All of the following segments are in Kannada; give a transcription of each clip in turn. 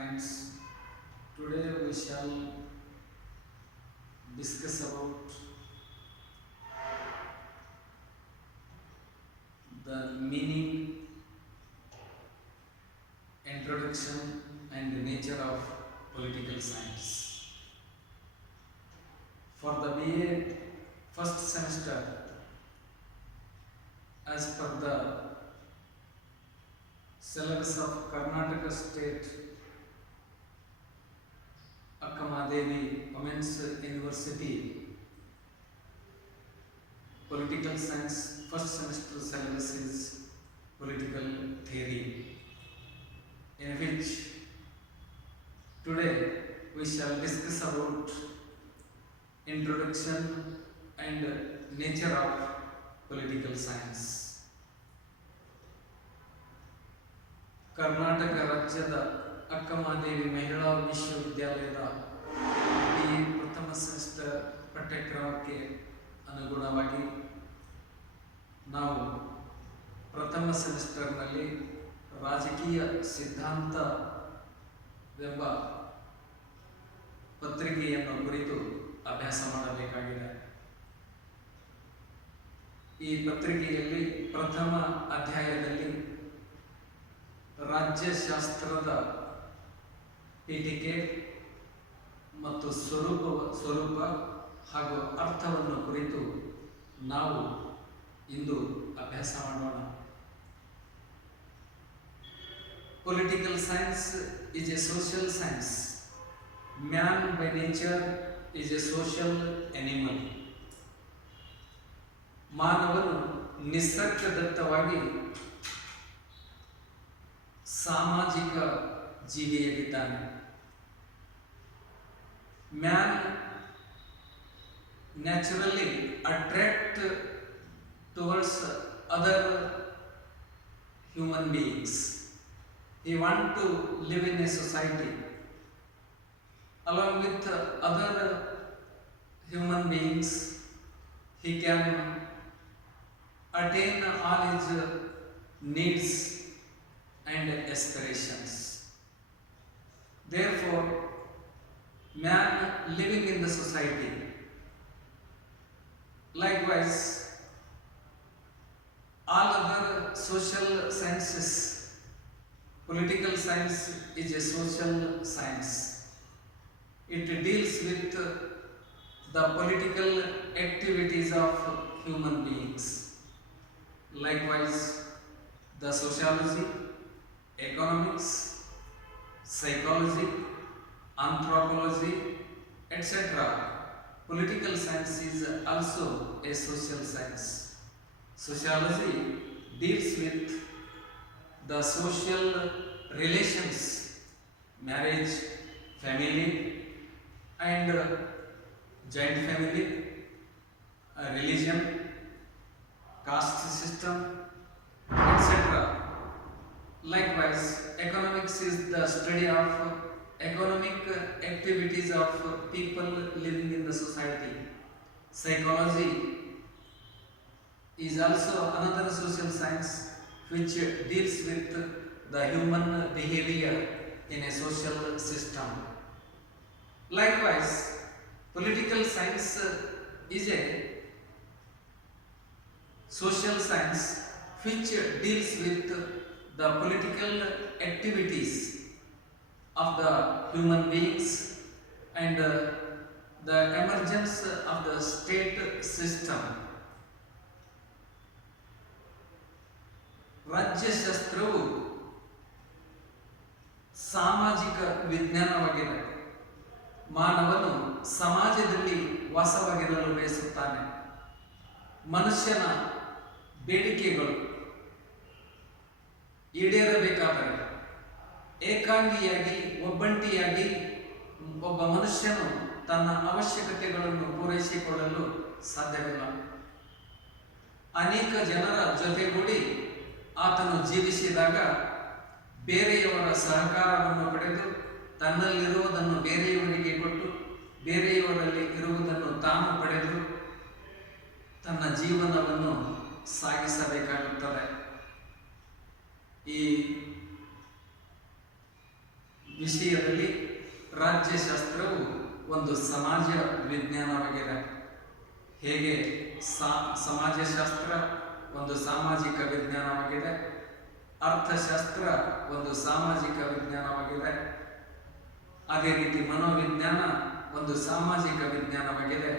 Friends, today we shall discuss about the meaning, introduction, and the nature of political science. For the BA first semester, as per the syllabus of Karnataka State Akkamadevi Women's University, political science first semester syllabus is political theory, in which today we shall discuss about introduction and nature of political science. Karnataka ರಾಜ್ಯದ ಅಕ್ಕಮಹಾದೇವಿ ಮಹಿಳಾ ವಿಶ್ವವಿದ್ಯಾಲಯದ BA ಪ್ರಥಮ ಸೆಮಿಸ್ಟರ್ ಪಠ್ಯಕ್ರಮಕ್ಕೆ ಅನುಗುಣವಾಗಿ ನಾವು ಪ್ರಥಮ ಸೆಮಿಸ್ಟರ್ನಲ್ಲಿ ರಾಜಕೀಯ ಸಿದ್ಧಾಂತವೆಂಬ ಪತ್ರಿಕೆಯನ್ನು ಕುರಿತು ಅಭ್ಯಾಸ ಮಾಡಬೇಕಾಗಿದೆ. ಈ ಪತ್ರಿಕೆಯಲ್ಲಿ ಪ್ರಥಮ ಅಧ್ಯಾಯದಲ್ಲಿ ರಾಜ್ಯಶಾಸ್ತ್ರದ ಪೀಠಿಕೆ ಮತ್ತು ಸ್ವರೂಪ ಹಾಗೂ ಅರ್ಥವನ್ನು ಕುರಿತು ನಾವು ಇಂದು ಅಭ್ಯಾಸ ಮಾಡೋಣ. Political science is a social science. Man by nature is a social animal. ಮಾನವನು ನಿಸರ್ಗದತ್ತವಾಗಿ ಸಾಮಾಜಿಕ ಜೀವಿಯಾಗಿದ್ದಾನೆ. Man naturally attract towards other human beings. He want to live in a society along with other human beings. He can attain all his needs and aspirations. Therefore, man living in the society. Likewise, all other social sciences, political science is a social science. It deals with the political activities of human beings. Likewise, the sociology, economics, psychology, anthropology, etc. Political science is also a social science. Sociology deals with the social relations, marriage, family, and joint family, religion, caste system, etc. Likewise, economics is the study of economic activities of people living in the society. Psychology is also another social science which deals with the human behavior in a social system. Likewise, political science is a social science which deals with the political activities of the human beings and the emergence of the state system. ರಾಜ್ಯಶಾಸ್ತ್ರವು ಸಾಮಾಜಿಕ ವಿಜ್ಞಾನವಾಗಿದೆ. ಮಾನವನು ಸಮಾಜದಲ್ಲಿ ವಾಸವಾಗಿರಲು ಬಯಸುತ್ತಾನೆ. ಮನುಷ್ಯನ ಬೇಡಿಕೆಗಳು ಈಡೇರಬೇಕಾದರೆ ಏಕಾಂಗಿಯಾಗಿ ಒಬ್ಬಂಟಿಯಾಗಿ ಒಬ್ಬ ಮನುಷ್ಯನು ತನ್ನ ಅವಶ್ಯಕತೆಗಳನ್ನು ಪೂರೈಸಿಕೊಳ್ಳಲು ಸಾಧ್ಯವಿಲ್ಲ. ಅನೇಕ ಜನರ ಜೊತೆಗೂಡಿ ಆತನು ಜೀವಿಸಿದಾಗ ಬೇರೆಯವರ ಸಹಕಾರವನ್ನು ಪಡೆದು ತನ್ನಲ್ಲಿರುವುದನ್ನು ಬೇರೆಯವರಿಗೆ ಕೊಟ್ಟು ಬೇರೆಯವರಲ್ಲಿ ಇರುವುದನ್ನು ತಾನು ಪಡೆದು ತನ್ನ ಜೀವನವನ್ನು ಸಾಗಿಸಬೇಕಾಗುತ್ತದೆ. ಈ ವಿಷಯದಲ್ಲಿ ರಾಜ್ಯಶಾಸ್ತ್ರವು ಒಂದು ಸಮಾಜ ವಿಜ್ಞಾನವಾಗಿದೆ. ಹೇಗೆ ಸಮಾಜಶಾಸ್ತ್ರ ಒಂದು ಸಾಮಾಜಿಕ ವಿಜ್ಞಾನವಾಗಿದೆ, ಅರ್ಥಶಾಸ್ತ್ರ ಒಂದು ಸಾಮಾಜಿಕ ವಿಜ್ಞಾನವಾಗಿದೆ, ಅದೇ ರೀತಿ ಮನೋವಿಜ್ಞಾನ ಒಂದು ಸಾಮಾಜಿಕ ವಿಜ್ಞಾನವಾಗಿದೆ.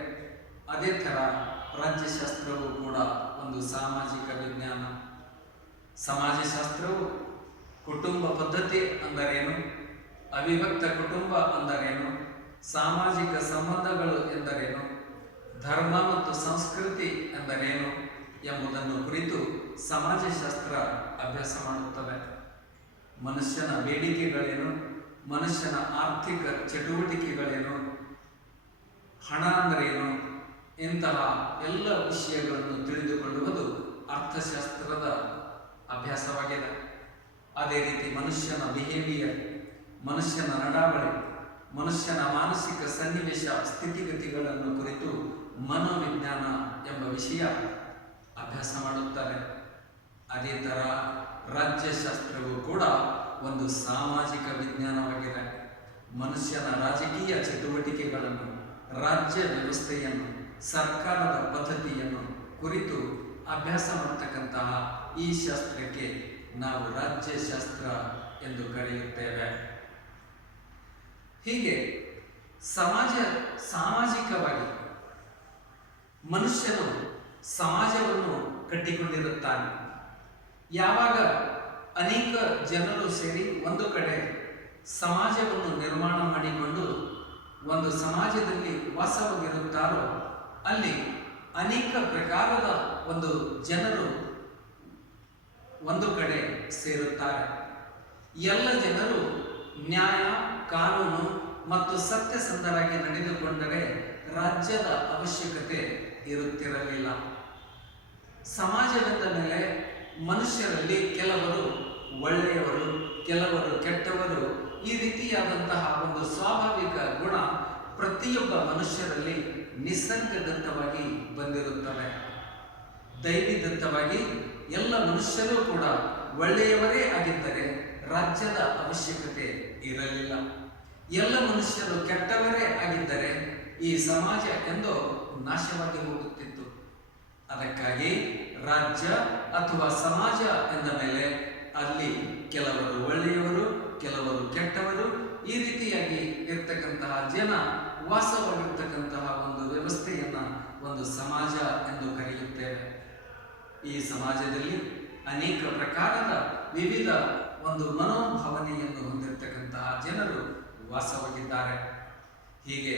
ಅದೇ ಥರ ರಾಜ್ಯಶಾಸ್ತ್ರವು ಕೂಡ ಒಂದು ಸಾಮಾಜಿಕ ವಿಜ್ಞಾನ. ಸಮಾಜಶಾಸ್ತ್ರವು ಕುಟುಂಬ ಪದ್ಧತಿ ಅಂದರೇನು, ಅವಿಭಕ್ತ ಕುಟುಂಬ ಅಂದರೇನು, ಸಾಮಾಜಿಕ ಸಂಬಂಧಗಳು ಎಂದರೇನು, ಧರ್ಮ ಮತ್ತು ಸಂಸ್ಕೃತಿ ಎಂದರೇನು ಎಂಬುದನ್ನು ಕುರಿತು ಸಮಾಜಶಾಸ್ತ್ರ ಅಭ್ಯಾಸ ಮಾಡುತ್ತದೆ. ಮನುಷ್ಯನ ಬೇಡಿಕೆಗಳೇನು, ಮನುಷ್ಯನ ಆರ್ಥಿಕ ಚಟುವಟಿಕೆಗಳೇನು, ಹಣ ಅಂದರೇನು, ಇಂತಹ ಎಲ್ಲ ವಿಷಯಗಳನ್ನು ತಿಳಿದುಕೊಳ್ಳುವುದು ಅರ್ಥಶಾಸ್ತ್ರದ ಅಭ್ಯಾಸವಾಗಿದೆ. ಅದೇ ರೀತಿ ಮನುಷ್ಯನ ಬಿಹೇವಿಯರ್, ಮನುಷ್ಯನ ನಡಾವಳಿ, ಮನುಷ್ಯನ ಮಾನಸಿಕ ಸನ್ನಿವೇಶ ಸ್ಥಿತಿಗತಿಗಳನ್ನು ಕುರಿತು ಮನೋವಿಜ್ಞಾನ ಎಂಬ ವಿಷಯ ಅಭ್ಯಾಸ ಮಾಡುತ್ತಾರೆ. ಅದೇ ಥರ ರಾಜ್ಯಶಾಸ್ತ್ರವು ಕೂಡ ಒಂದು ಸಾಮಾಜಿಕ ವಿಜ್ಞಾನವಾಗಿದೆ. ಮನುಷ್ಯನ ರಾಜಕೀಯ ಚಟುವಟಿಕೆಗಳನ್ನು, ರಾಜ್ಯ ವ್ಯವಸ್ಥೆಯನ್ನು, ಸರ್ಕಾರದ ಪದ್ಧತಿಯನ್ನು ಕುರಿತು ಅಭ್ಯಾಸ ಮಾಡತಕ್ಕಂತಹ ಈ ಶಾಸ್ತ್ರಕ್ಕೆ ನಾವು ರಾಜ್ಯಶಾಸ್ತ್ರ ಎಂದು ಕರೆಯುತ್ತೇವೆ. ಹೀಗೆ ಸಾಮಾಜಿಕವಾಗಿ ಮನುಷ್ಯನು ಸಮಾಜವನ್ನು ಕಟ್ಟಿಕೊಂಡಿರುತ್ತಾನೆ. ಯಾವಾಗ ಅನೇಕ ಜನರು ಸೇರಿ ಒಂದು ಕಡೆ ಸಮಾಜವನ್ನು ನಿರ್ಮಾಣ ಮಾಡಿಕೊಂಡು ಒಂದು ಸಮಾಜದಲ್ಲಿ ವಾಸವಾಗಿರುತ್ತಾರೋ ಅಲ್ಲಿ ಅನೇಕ ಪ್ರಕಾರದ ಒಂದು ಜನರು ಒಂದು ಕಡೆ ಸೇರುತ್ತಾರೆ. ಎಲ್ಲ ಜನರು ನ್ಯಾಯ, ಕಾನೂನು ಮತ್ತು ಸತ್ಯಸಂಧರಾಗಿ ನಡೆದುಕೊಂಡರೆ ರಾಜ್ಯದ ಅವಶ್ಯಕತೆ ಇರುತ್ತಿರಲಿಲ್ಲ. ಸಮಾಜವೆಂದ ಮೇಲೆ ಮನುಷ್ಯರಲ್ಲಿ ಕೆಲವರು ಒಳ್ಳೆಯವರು, ಕೆಲವರು ಕೆಟ್ಟವರು, ಈ ರೀತಿಯಾದಂತಹ ಒಂದು ಸ್ವಾಭಾವಿಕ ಗುಣ ಪ್ರತಿಯೊಬ್ಬ ಮನುಷ್ಯರಲ್ಲಿ ನಿಸರ್ಗದತ್ತವಾಗಿ ಬಂದಿರುತ್ತವೆ. ದೈವಿದತ್ತವಾಗಿ ಎಲ್ಲ ಮನುಷ್ಯರು ಕೂಡ ಒಳ್ಳೆಯವರೇ ಆಗಿದ್ದರೆ ರಾಜ್ಯದ ಅವಶ್ಯಕತೆ ಇರಲಿಲ್ಲ. ಎಲ್ಲ ಮನುಷ್ಯರು ಕೆಟ್ಟವರೇ ಆಗಿದ್ದರೆ ಈ ಸಮಾಜ ಎಂದೋ ನಾಶವಾಗಿ ಹೋಗುತ್ತಿತ್ತು. ಅದಕ್ಕಾಗಿ ರಾಜ್ಯ ಅಥವಾ ಸಮಾಜ ಎಂದ ಮೇಲೆ ಅಲ್ಲಿ ಕೆಲವರು ಒಳ್ಳೆಯವರು, ಕೆಲವರು ಕೆಟ್ಟವರು, ಈ ರೀತಿಯಾಗಿ ಇರ್ತಕ್ಕಂತಹ ಜನ ವಾಸವಾಗಿರ್ತಕ್ಕಂತಹ ಒಂದು ವ್ಯವಸ್ಥೆಯನ್ನ ಒಂದು ಸಮಾಜ ಎಂದು ಕರೆಯುತ್ತೇವೆ. ಈ ಸಮಾಜದಲ್ಲಿ ಅನೇಕ ಪ್ರಕಾರದ ವಿವಿಧ ಒಂದು ಮನೋಭಾವನೆಯನ್ನು ಹೊಂದಿರತಕ್ಕಂತಹ ಜನರು ವಾಸವಾಗಿದ್ದಾರೆ. ಹೀಗೆ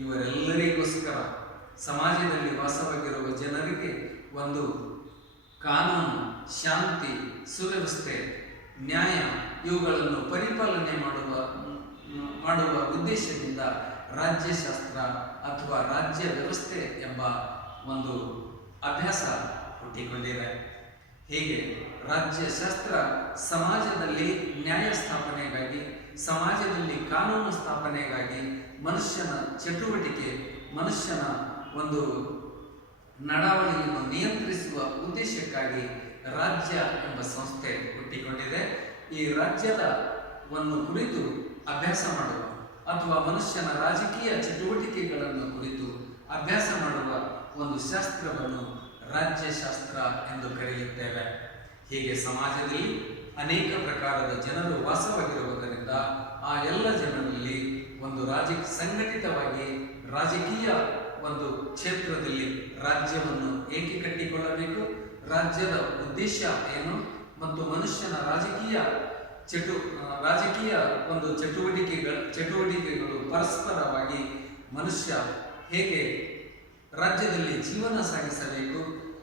ಇವರೆಲ್ಲರಿಗೋಸ್ಕರ ಸಮಾಜದಲ್ಲಿ ವಾಸವಾಗಿರುವ ಜನರಿಗೆ ಒಂದು ಕಾನೂನು, ಶಾಂತಿ, ಸುವ್ಯವಸ್ಥೆ, ನ್ಯಾಯ ಇವುಗಳನ್ನು ಪರಿಪಾಲನೆ ಮಾಡುವ ಉದ್ದೇಶದಿಂದ ರಾಜ್ಯಶಾಸ್ತ್ರ ಅಥವಾ ರಾಜ್ಯ ವ್ಯವಸ್ಥೆ ಎಂಬ ಒಂದು ಅಭ್ಯಾಸ ಹುಟ್ಟಿಕೊಂಡಿದೆ. ಹೀಗೆ ರಾಜ್ಯಶಾಸ್ತ್ರ ಸಮಾಜದಲ್ಲಿ ನ್ಯಾಯ ಸ್ಥಾಪನೆಗಾಗಿ, ಸಮಾಜದಲ್ಲಿ ಕಾನೂನು ಸ್ಥಾಪನೆಗಾಗಿ, ಮನುಷ್ಯನ ಚಟುವಟಿಕೆ, ಮನುಷ್ಯನ ಒಂದು ನಡಾವಳಿಯನ್ನು ನಿಯಂತ್ರಿಸುವ ಉದ್ದೇಶಕ್ಕಾಗಿ ರಾಜ್ಯ ಎಂಬ ಸಂಸ್ಥೆ ಹುಟ್ಟಿಕೊಂಡಿದೆ. ಈ ರಾಜ್ಯದ ಕುರಿತು ಅಭ್ಯಾಸ ಮಾಡುವ ಅಥವಾ ಮನುಷ್ಯನ ರಾಜಕೀಯ ಚಟುವಟಿಕೆಗಳನ್ನು ಕುರಿತು ಅಭ್ಯಾಸ ಮಾಡುವ ಒಂದು ಶಾಸ್ತ್ರವನ್ನು ರಾಜ್ಯಶಾಸ್ತ್ರ ಎಂದು ಕರೆಯುತ್ತೇವೆ. ಹೀಗೆ ಸಮಾಜದಲ್ಲಿ ಅನೇಕ ಪ್ರಕಾರದ ಜನರು ವಾಸವಾಗಿರುವುದರಿಂದ ಆ ಎಲ್ಲ ಜನರಲ್ಲಿ ಒಂದು ಸಂಘಟಿತವಾಗಿ ರಾಜಕೀಯ ಒಂದು ಕ್ಷೇತ್ರದಲ್ಲಿ ರಾಜ್ಯವನ್ನು ಏಕೆ ಕಟ್ಟಿಕೊಳ್ಳಬೇಕು, ರಾಜ್ಯದ ಉದ್ದೇಶ ಏನು ಮತ್ತು ಮನುಷ್ಯನ ರಾಜಕೀಯ ಒಂದು ಚಟುವಟಿಕೆಗಳು ಪರಸ್ಪರವಾಗಿ ಮನುಷ್ಯ ಹೇಗೆ ರಾಜ್ಯದಲ್ಲಿ ಜೀವನ ಸಾಗಿಸಬೇಕು,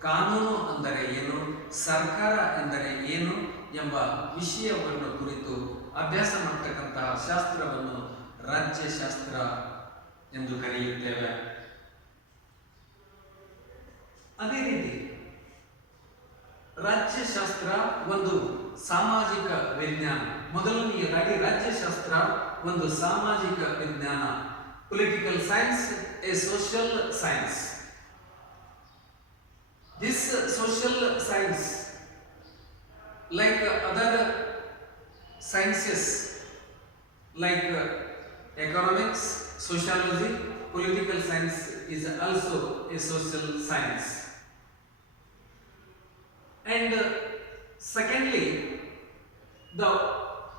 ಕಾನೂನು ಅಂದರೆ ಏನು, ಸರ್ಕಾರ ಎಂದರೆ ಏನು ಎಂಬ ವಿಷಯವನ್ನು ಕುರಿತು ಅಭ್ಯಾಸ ಮಾಡತಕ್ಕಂತಹ ಶಾಸ್ತ್ರವನ್ನು ರಾಜ್ಯಶಾಸ್ತ್ರ ಎಂದು ಕರೆಯುತ್ತೇವೆ. ಅದೇ ರೀತಿ ರಾಜ್ಯಶಾಸ್ತ್ರ ಒಂದು ಸಾಮಾಜಿಕ ವಿಜ್ಞಾನ. ಮೊದಲನೆಯದಾಗಿ ರಾಜ್ಯಶಾಸ್ತ್ರ ಒಂದು ಸಾಮಾಜಿಕ ವಿಜ್ಞಾನ. Political science, a social science. This social science, like other sciences, like economics, sociology, political science is also a social science. And secondly, the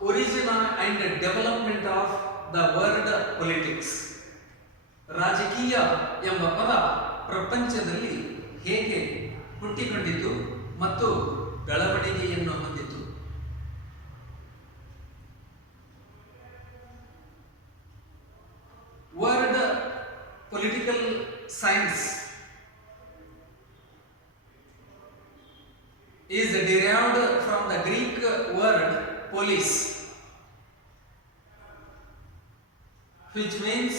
origin and development of the word politics. ರಾಜಕೀಯ ಎಂಬ ಪದ ಪ್ರಪಂಚದಲ್ಲಿ ಹೇಗೆ ಹುಟ್ಟಿಕೊಂಡಿತು ಮತ್ತು ಬೆಳವಣಿಗೆಯನ್ನು ಹೊಂದಿತು. Word political science is derived from the Greek word polis, which means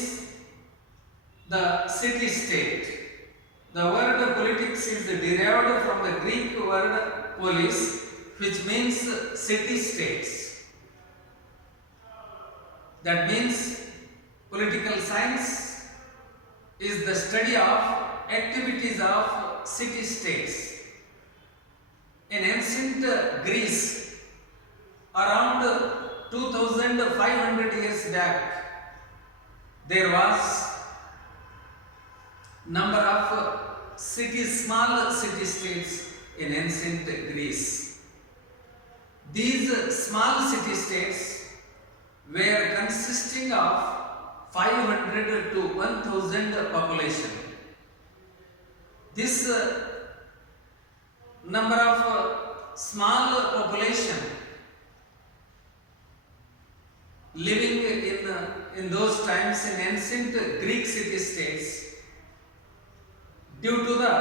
the city state. The word politics is derived from the Greek word polis, which means city states. That means political science is the study of activities of city states. In ancient Greece, around 2500 years back, there was number of cities, small city states in ancient Greece. These small city states were consisting of 500 to 1000 population. This number of small population living in those times in ancient Greek city states, due to the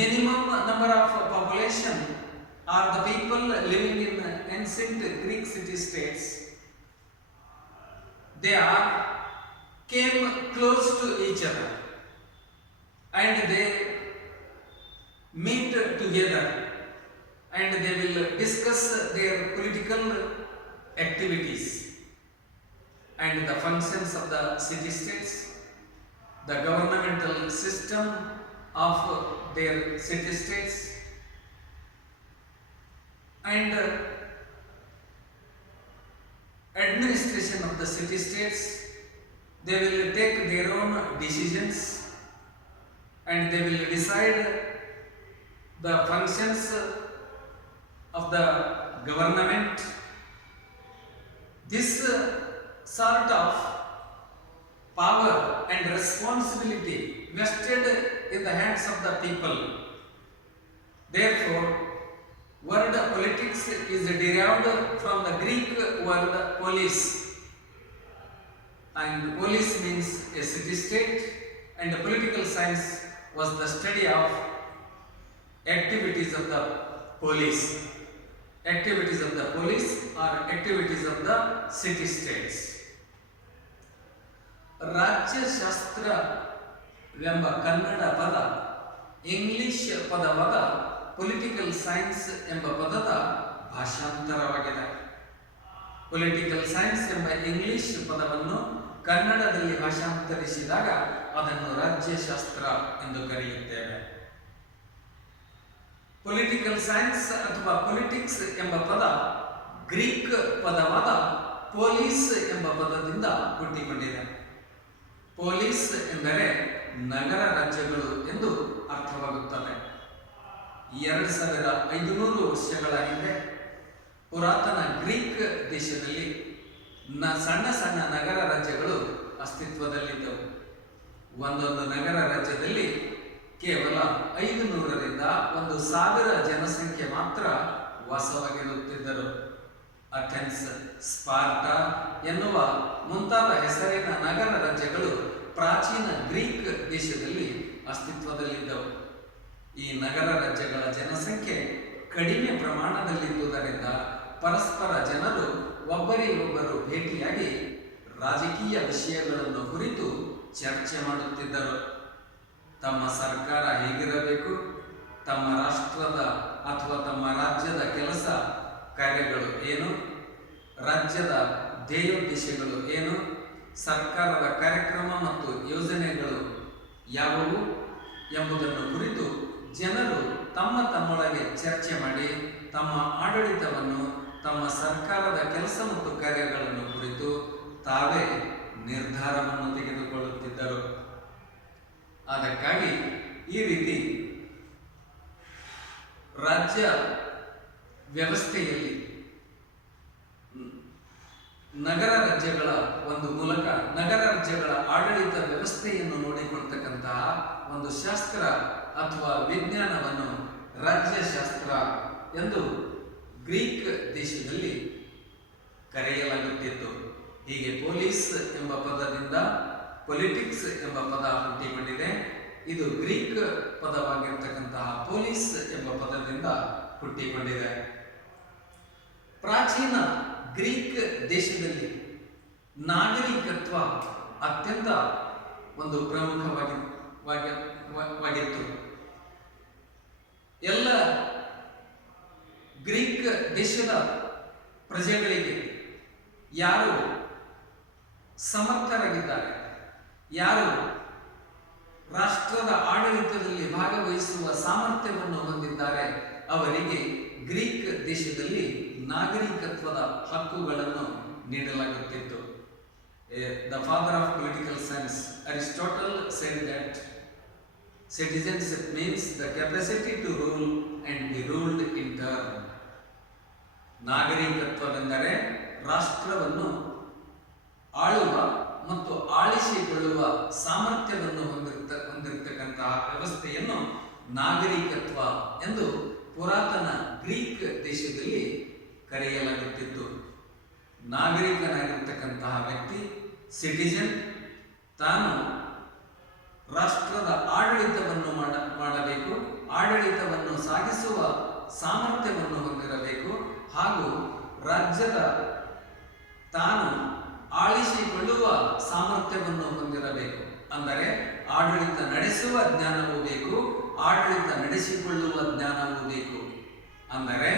minimum number of population or the people living in ancient Greek city states, they came close to each other and they meet together and they will discuss their political activities and the functions of the city states, the governmental system of their city states, and administration of the city states. They will take their own decisions and they will decide the functions of the government. This sort of power and responsibility vested in the hands of the people. Therefore, word politics is derived from the Greek word polis, and polis means a city state, and the political science was the study of activities of the police. Activities of the police or activities of the city states. ರಾಜ್ಯಶಾಸ್ತ್ರವೆಂಬ Kannada ಪದ ಇಂಗ್ಲಿಷ್ ಪದವಾದ ಪೊಲಿಟಿಕಲ್ ಸೈನ್ಸ್ ಎಂಬ ಪದದ ಭಾಷಾಂತರವಾಗಿದೆ. ಪೊಲಿಟಿಕಲ್ ಸೈನ್ಸ್ ಎಂಬ ಇಂಗ್ಲಿಷ್ ಪದವನ್ನು ಕನ್ನಡದಲ್ಲಿ ಭಾಷಾಂತರಿಸಿದಾಗ ಅದನ್ನು ರಾಜ್ಯಶಾಸ್ತ್ರ ಎಂದು ಕರೆಯುತ್ತೇವೆ. ಪೊಲಿಟಿಕಲ್ ಸೈನ್ಸ್ ಅಥವಾ ಪೊಲಿಟಿಕ್ಸ್ ಎಂಬ ಪದ ಗ್ರೀಕ್ ಪದವಾದ ಪೋಲಿಸ್ ಎಂಬ ಪದದಿಂದ ಹುಟ್ಟಿಕೊಂಡಿದೆ. ಪೋಲಿಸ್ ಎಂದರೆ ನಗರ ರಾಜ್ಯಗಳು ಎಂದು ಅರ್ಥವಾಗುತ್ತದೆ. 2500 ವರ್ಷಗಳ ಹಿಂದೆ ಪುರಾತನ ಗ್ರೀಕ್ ದೇಶದಲ್ಲಿ ಸಣ್ಣ ಸಣ್ಣ ನಗರ ರಾಜ್ಯಗಳು ಅಸ್ತಿತ್ವದಲ್ಲಿದ್ದವು. ಒಂದೊಂದು ನಗರ ರಾಜ್ಯದಲ್ಲಿ ಕೇವಲ 500ರಿಂದ 1000 ಜನಸಂಖ್ಯೆ ಮಾತ್ರ ವಾಸವಾಗಿರುತ್ತಿದ್ದರು. ಅಥೆನ್ಸ್, ಸ್ಪಾರ್ಟಾ ಎನ್ನುವ ಮುಂತಾದ ಹೆಸರಿನ ನಗರ ರಾಜ್ಯಗಳು ಪ್ರಾಚೀನ ಗ್ರೀಕ್ ದೇಶದಲ್ಲಿ ಅಸ್ತಿತ್ವದಲ್ಲಿದ್ದವು. ಈ ನಗರ ರಾಜ್ಯಗಳ ಜನಸಂಖ್ಯೆ ಕಡಿಮೆ ಪ್ರಮಾಣದಲ್ಲಿದ್ದುದರಿಂದ ಪರಸ್ಪರ ಜನರು ಒಬ್ಬರಿಗೊಬ್ಬರು ಭೇಟಿಯಾಗಿ ರಾಜಕೀಯ ವಿಷಯಗಳನ್ನು ಕುರಿತು ಚರ್ಚೆ ಮಾಡುತ್ತಿದ್ದರು. ತಮ್ಮ ಸರ್ಕಾರ ಹೇಗಿರಬೇಕು, ತಮ್ಮ ರಾಷ್ಟ್ರದ ಅಥವಾ ತಮ್ಮ ರಾಜ್ಯದ ಕೆಲಸ ಕಾರ್ಯಗಳು ಏನು, ರಾಜ್ಯದ ಧ್ಯೇಯೋದ್ದೇಶಗಳು ಏನು, ಸರ್ಕಾರದ ಕಾರ್ಯಕ್ರಮ ಮತ್ತು ಯೋಜನೆಗಳು ಯಾವುವು ಎಂಬುದನ್ನು ಕುರಿತು ಜನರು ತಮ್ಮೊಳಗೆ ಚರ್ಚೆ ಮಾಡಿ ತಮ್ಮ ಆಡಳಿತವನ್ನು ತಮ್ಮ ಸರ್ಕಾರದ ಕೆಲಸ ಮತ್ತು ಕಾರ್ಯಗಳನ್ನು ಕುರಿತು ತಾವೇ ನಿರ್ಧಾರವನ್ನು ತೆಗೆದುಕೊಳ್ಳುತ್ತಿದ್ದರು. ಅದಕ್ಕಾಗಿ ಈ ರೀತಿ ರಾಜ್ಯ ವ್ಯವಸ್ಥೆಯಲ್ಲಿ ನಗರ ರಾಜ್ಯಗಳ ಒಂದು ಮೂಲಕ ನಗರ ರಾಜ್ಯಗಳ ಆಡಳಿತ ವ್ಯವಸ್ಥೆಯನ್ನು ನೋಡಿಕೊಳ್ತಕ್ಕಂತಹ ಒಂದು ಶಾಸ್ತ್ರ ಅಥವಾ ವಿಜ್ಞಾನವನ್ನು ರಾಜ್ಯಶಾಸ್ತ್ರ ಎಂದು ಗ್ರೀಕ್ ದೇಶದಲ್ಲಿ ಕರೆಯಲಾಗುತ್ತಿತ್ತು. ಹೀಗೆ ಪೊಲೀಸ್ ಎಂಬ ಪದದಿಂದ ಪೊಲಿಟಿಕ್ಸ್ ಎಂಬ ಪದ ಹುಟ್ಟಿಕೊಂಡಿದೆ. ಇದು ಗ್ರೀಕ್ ಪದವಾಗಿರ್ತಕ್ಕಂತಹ ಪೊಲೀಸ್ ಎಂಬ ಪದದಿಂದ ಹುಟ್ಟಿಕೊಂಡಿದೆ. ಪ್ರಾಚೀನ ಗ್ರೀಕ್ ದೇಶದಲ್ಲಿ ನಾಗರಿಕತ್ವ ಅತ್ಯಂತ ಒಂದು ಪ್ರಮುಖವಾಗಿತ್ತು. ಎಲ್ಲ ಗ್ರೀಕ್ ದೇಶದ ಪ್ರಜೆಗಳಿಗೆ ಯಾರು ಸಮರ್ಥರಾಗಿದ್ದಾರೆ, ಯಾರು ರಾಷ್ಟ್ರದ ಆಡಳಿತದಲ್ಲಿ ಭಾಗವಹಿಸುವ ಸಾಮರ್ಥ್ಯವನ್ನು ಹೊಂದಿದ್ದಾರೆ, ಅವರಿಗೆ ಗ್ರೀಕ್ ದೇಶದಲ್ಲಿ ನಾಗರಿಕತ್ವದ ಹಕ್ಕುಗಳನ್ನು ನೀಡಲಾಗುತ್ತಿತ್ತು. The father of political science, Aristotle, said that citizenship means the capacity to rule and be ruled in turn. ನಾಗರಿಕತ್ವವೆಂದರೆ ರಾಷ್ಟ್ರವನ್ನು ಆಳುವ ಮತ್ತು ಆಳಿಸಿಕೊಳ್ಳುವ ಸಾಮರ್ಥ್ಯವನ್ನು ಹೊಂದಿರತಕ್ಕಂತಹ ವ್ಯವಸ್ಥೆಯನ್ನು ನಾಗರಿಕತ್ವ ಎಂದು ಪುರಾತನ ಗ್ರೀಕ್ ದೇಶದಲ್ಲಿ ಕರೆಯಲಾಗುತ್ತಿತ್ತು. ನಾಗರಿಕನಾಗಿರ್ತಕ್ಕಂತಹ ವ್ಯಕ್ತಿ, ಸಿಟಿಜನ್, ತಾನು ರಾಷ್ಟ್ರದ ಆಡಳಿತವನ್ನು ಮಾಡಬೇಕು, ಆಡಳಿತವನ್ನು ಸಾಗಿಸುವ ಸಾಮರ್ಥ್ಯವನ್ನು ಹೊಂದಿರಬೇಕು ಹಾಗೂ ರಾಜ್ಯದ ತಾನು ಆಳಿಸಿಕೊಳ್ಳುವ ಸಾಮರ್ಥ್ಯವನ್ನು ಹೊಂದಿರಬೇಕು. ಅಂದರೆ ಆಡಳಿತ ನಡೆಸುವ ಜ್ಞಾನವೂ ಬೇಕು, ಆಡಳಿತ ನಡೆಸಿಕೊಳ್ಳುವ ಜ್ಞಾನವೂ ಬೇಕು. ಅಂದರೆ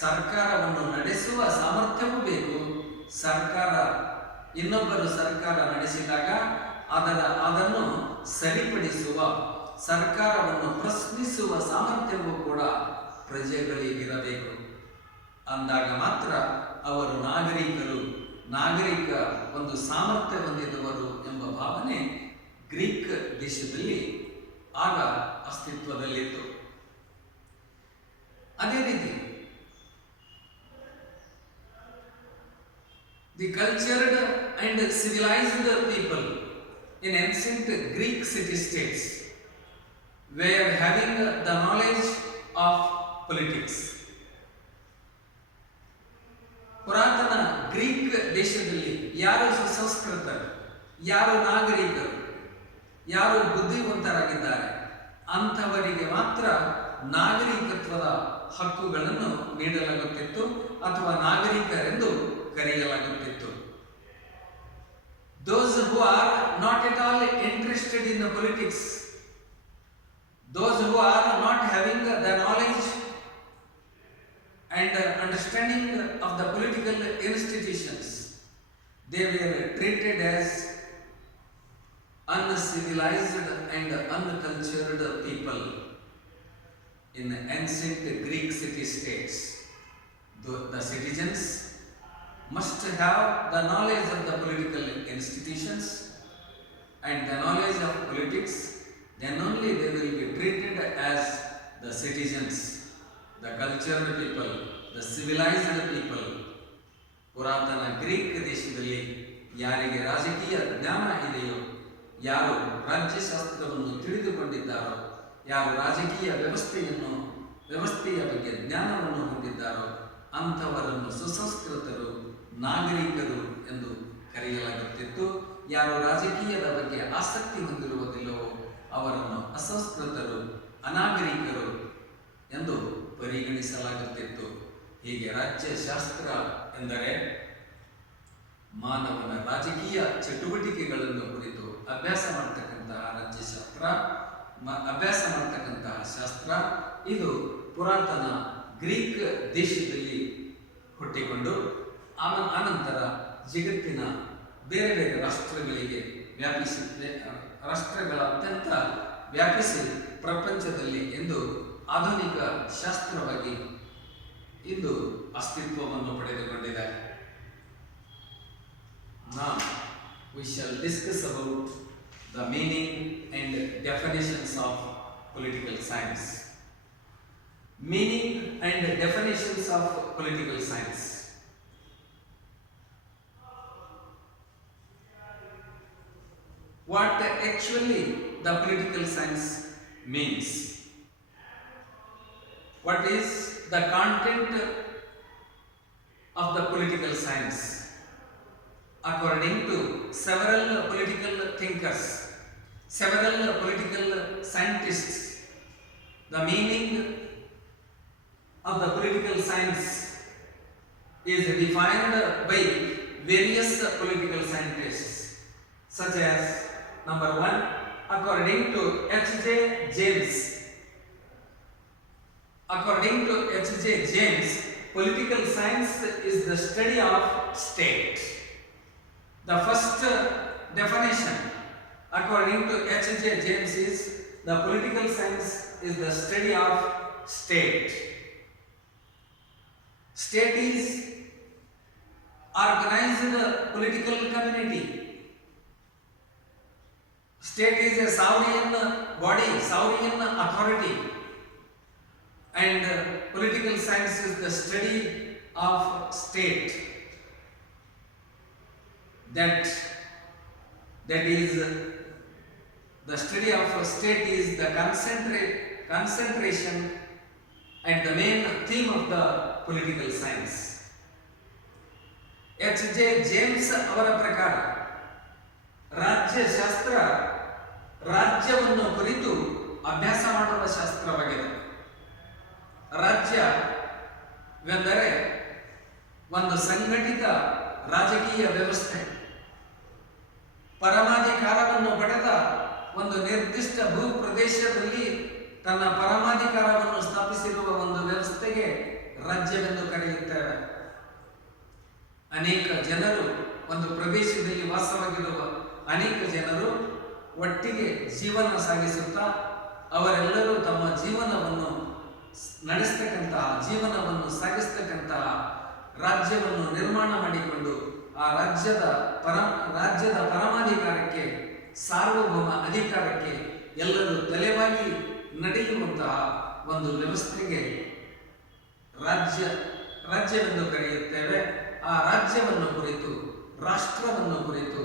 ಸರ್ಕಾರವನ್ನು ನಡೆಸುವ ಸಾಮರ್ಥ್ಯವೂ ಬೇಕು. ಇನ್ನೊಬ್ಬರು ಸರ್ಕಾರ ನಡೆಸಿದಾಗ ಅದನ್ನು ಸರಿಪಡಿಸುವ, ಸರ್ಕಾರವನ್ನು ಪ್ರಶ್ನಿಸುವ ಸಾಮರ್ಥ್ಯವೂ ಕೂಡ ಪ್ರಜೆಗಳಿಗಿರಬೇಕು. ಅಂದಾಗ ಮಾತ್ರ ಅವರು ನಾಗರಿಕ ಒಂದು ಸಾಮರ್ಥ್ಯ ಹೊಂದಿದವರು ಎಂಬ ಭಾವನೆ ಗ್ರೀಕ್ ದೇಶದಲ್ಲಿ ಆಗ ಅಸ್ತಿತ್ವದಲ್ಲಿತ್ತು. ಅದೇ ರೀತಿ the cultured and civilised people in ancient Greek city-states were having the knowledge of politics. ಪುರಾತನ ಗ್ರೀಕ್ ದೇಶದಲ್ಲಿ ಯಾರು ಸುಸಂಸ್ಕೃತರು, ಯಾರು ನಾಗರಿಕರು, ಯಾರು ಬುದ್ಧಿವಂತರಾಗಿದ್ದಾರೆ ಅಂಥವರಿಗೆ ಮಾತ್ರ ನಾಗರಿಕತ್ವದ ಹಕ್ಕುಗಳನ್ನು ನೀಡಲಾಗುತ್ತಿತ್ತು ಅಥವಾ ನಾಗರಿಕರೆಂದು ಕರೆಯಲಾಗುತ್ತಿತ್ತು. Those who are not at all interested in the politics, those who are not having the knowledge and understanding of the political institutions, they were treated as uncivilized and uncultured people in ancient Greek city-states. The citizens must have the knowledge of the political institutions and the knowledge of politics, then only they will be treated as the citizens, the cultured people, the civilized people. ಪುರಾತನ ಗ್ರೀಕ್ ದೇಶದಲ್ಲಿ ಯಾರಿಗೆ ರಾಜಕೀಯ ಜ್ಞಾನ ಇದೆಯೋ, ಯಾರು ರಾಜ್ಯಶಾಸ್ತ್ರವನ್ನು ತಿಳಿದುಕೊಂಡಿದ್ದಾರೋ, ಯಾರು ರಾಜಕೀಯ ವ್ಯವಸ್ಥೆಯ ಬಗ್ಗೆ ಜ್ಞಾನವನ್ನು ಹೊಂದಿದ್ದಾರೋ ಅಂಥವರನ್ನು ಸುಸಂಸ್ಕೃತರು, ನಾಗರಿಕರು ಎಂದು ಕರೆಯಲಾಗುತ್ತಿತ್ತು. ಯಾರು ರಾಜಕೀಯದ ಬಗ್ಗೆ ಆಸಕ್ತಿ ಹೊಂದಿರುವುದಿಲ್ಲವೋ ಅವರನ್ನು ಅಸಂಸ್ಕೃತರು, ಅನಾಗರಿಕರು ಎಂದು ಪರಿಗಣಿಸಲಾಗುತ್ತಿತ್ತು. ಹೀಗೆ ರಾಜ್ಯಶಾಸ್ತ್ರ ಎಂದರೆ ಮಾನವನ ರಾಜಕೀಯ ಚಟುವಟಿಕೆಗಳನ್ನು ಕುರಿತು ಅಭ್ಯಾಸ ಮಾಡತಕ್ಕಂತಹ ಶಾಸ್ತ್ರ. ಇದು ಪುರಾತನ ಗ್ರೀಕ್ ದೇಶದಲ್ಲಿ ಹುಟ್ಟಿಕೊಂಡು ಆನಂತರ ಜಗತ್ತಿನ ಬೇರೆ ಬೇರೆ ರಾಷ್ಟ್ರಗಳಿಗೆ ರಾಷ್ಟ್ರಗಳಾದ್ಯಂತ ವ್ಯಾಪಿಸಿ ಪ್ರಪಂಚದಲ್ಲಿ ಇಂದು ಆಧುನಿಕ ಶಾಸ್ತ್ರವಾಗಿ ಇಂದು ಅಸ್ತಿತ್ವವನ್ನು ಪಡೆದುಕೊಂಡಿದೆ. Now we shall discuss about the meaning and definitions of political science. Meaning and definitions of political science. What actually the political science means? What is the content of the political science? According to several political thinkers, several political scientists, the meaning of the political science is defined by various political scientists, such as number 1, according to H.J. James. According to H.J. James, political science is the study of state. The first definition, according to H.J. James, is the political science is the study of state. State is organized political community. State is a sovereign body, sovereign authority, and political science is the study of state. That is the study of state is the concentration and the main theme of the political science. H.J. James ಅವರ ಪ್ರಕಾರ ರಾಜ್ಯಶಾಸ್ತ್ರ ರಾಜ್ಯವನ್ನು ಕುರಿತು ಅಭ್ಯಾಸ ಮಾಡುವ ಶಾಸ್ತ್ರವಾಗಿದೆ. ರಾಜ್ಯವೆಂದರೆ ಒಂದು ಸಂಘಟಿತ ರಾಜಕೀಯ ವ್ಯವಸ್ಥೆ, ಪರಮಾಧಿಕಾರವನ್ನು ಪಡೆದ ಒಂದು ನಿರ್ದಿಷ್ಟ ಭೂಪ್ರದೇಶದಲ್ಲಿ ತನ್ನ ಪರಮಾಧಿಕಾರವನ್ನು ಸ್ಥಾಪಿಸಿರುವ ಒಂದು ವ್ಯವಸ್ಥೆಗೆ ರಾಜ್ಯವೆಂದು ಕರೆಯುತ್ತೇವೆ. ಅನೇಕ ಜನರು ಒಂದು ಪ್ರದೇಶದಲ್ಲಿ ವಾಸವಾಗಿರುವ ಅನೇಕ ಜನರು ಒಟ್ಟಿಗೆ ಜೀವನ ಸಾಗಿಸುತ್ತಾ ಅವರೆಲ್ಲರೂ ತಮ್ಮ ಜೀವನವನ್ನು ನಡೆಸ್ತಕ್ಕಂತಹ, ಜೀವನವನ್ನು ಸಾಗಿಸ್ತಕ್ಕಂತಹ ರಾಜ್ಯವನ್ನು ನಿರ್ಮಾಣ ಮಾಡಿಕೊಂಡು ಆ ರಾಜ್ಯದ ಪರಮಾಧಿಕಾರಕ್ಕೆ, ಸಾರ್ವಭೌಮ ಅಧಿಕಾರಕ್ಕೆ ಎಲ್ಲರೂ ತಲೆಬಾಗಿ ನಡೆಯುವಂತಹ ಒಂದು ವ್ಯವಸ್ಥೆಗೆ ರಾಜ್ಯವೆಂದು ಕರೆಯುತ್ತೇವೆ. ಆ ರಾಜ್ಯವನ್ನು ಕುರಿತು, ರಾಷ್ಟ್ರವನ್ನು ಕುರಿತು,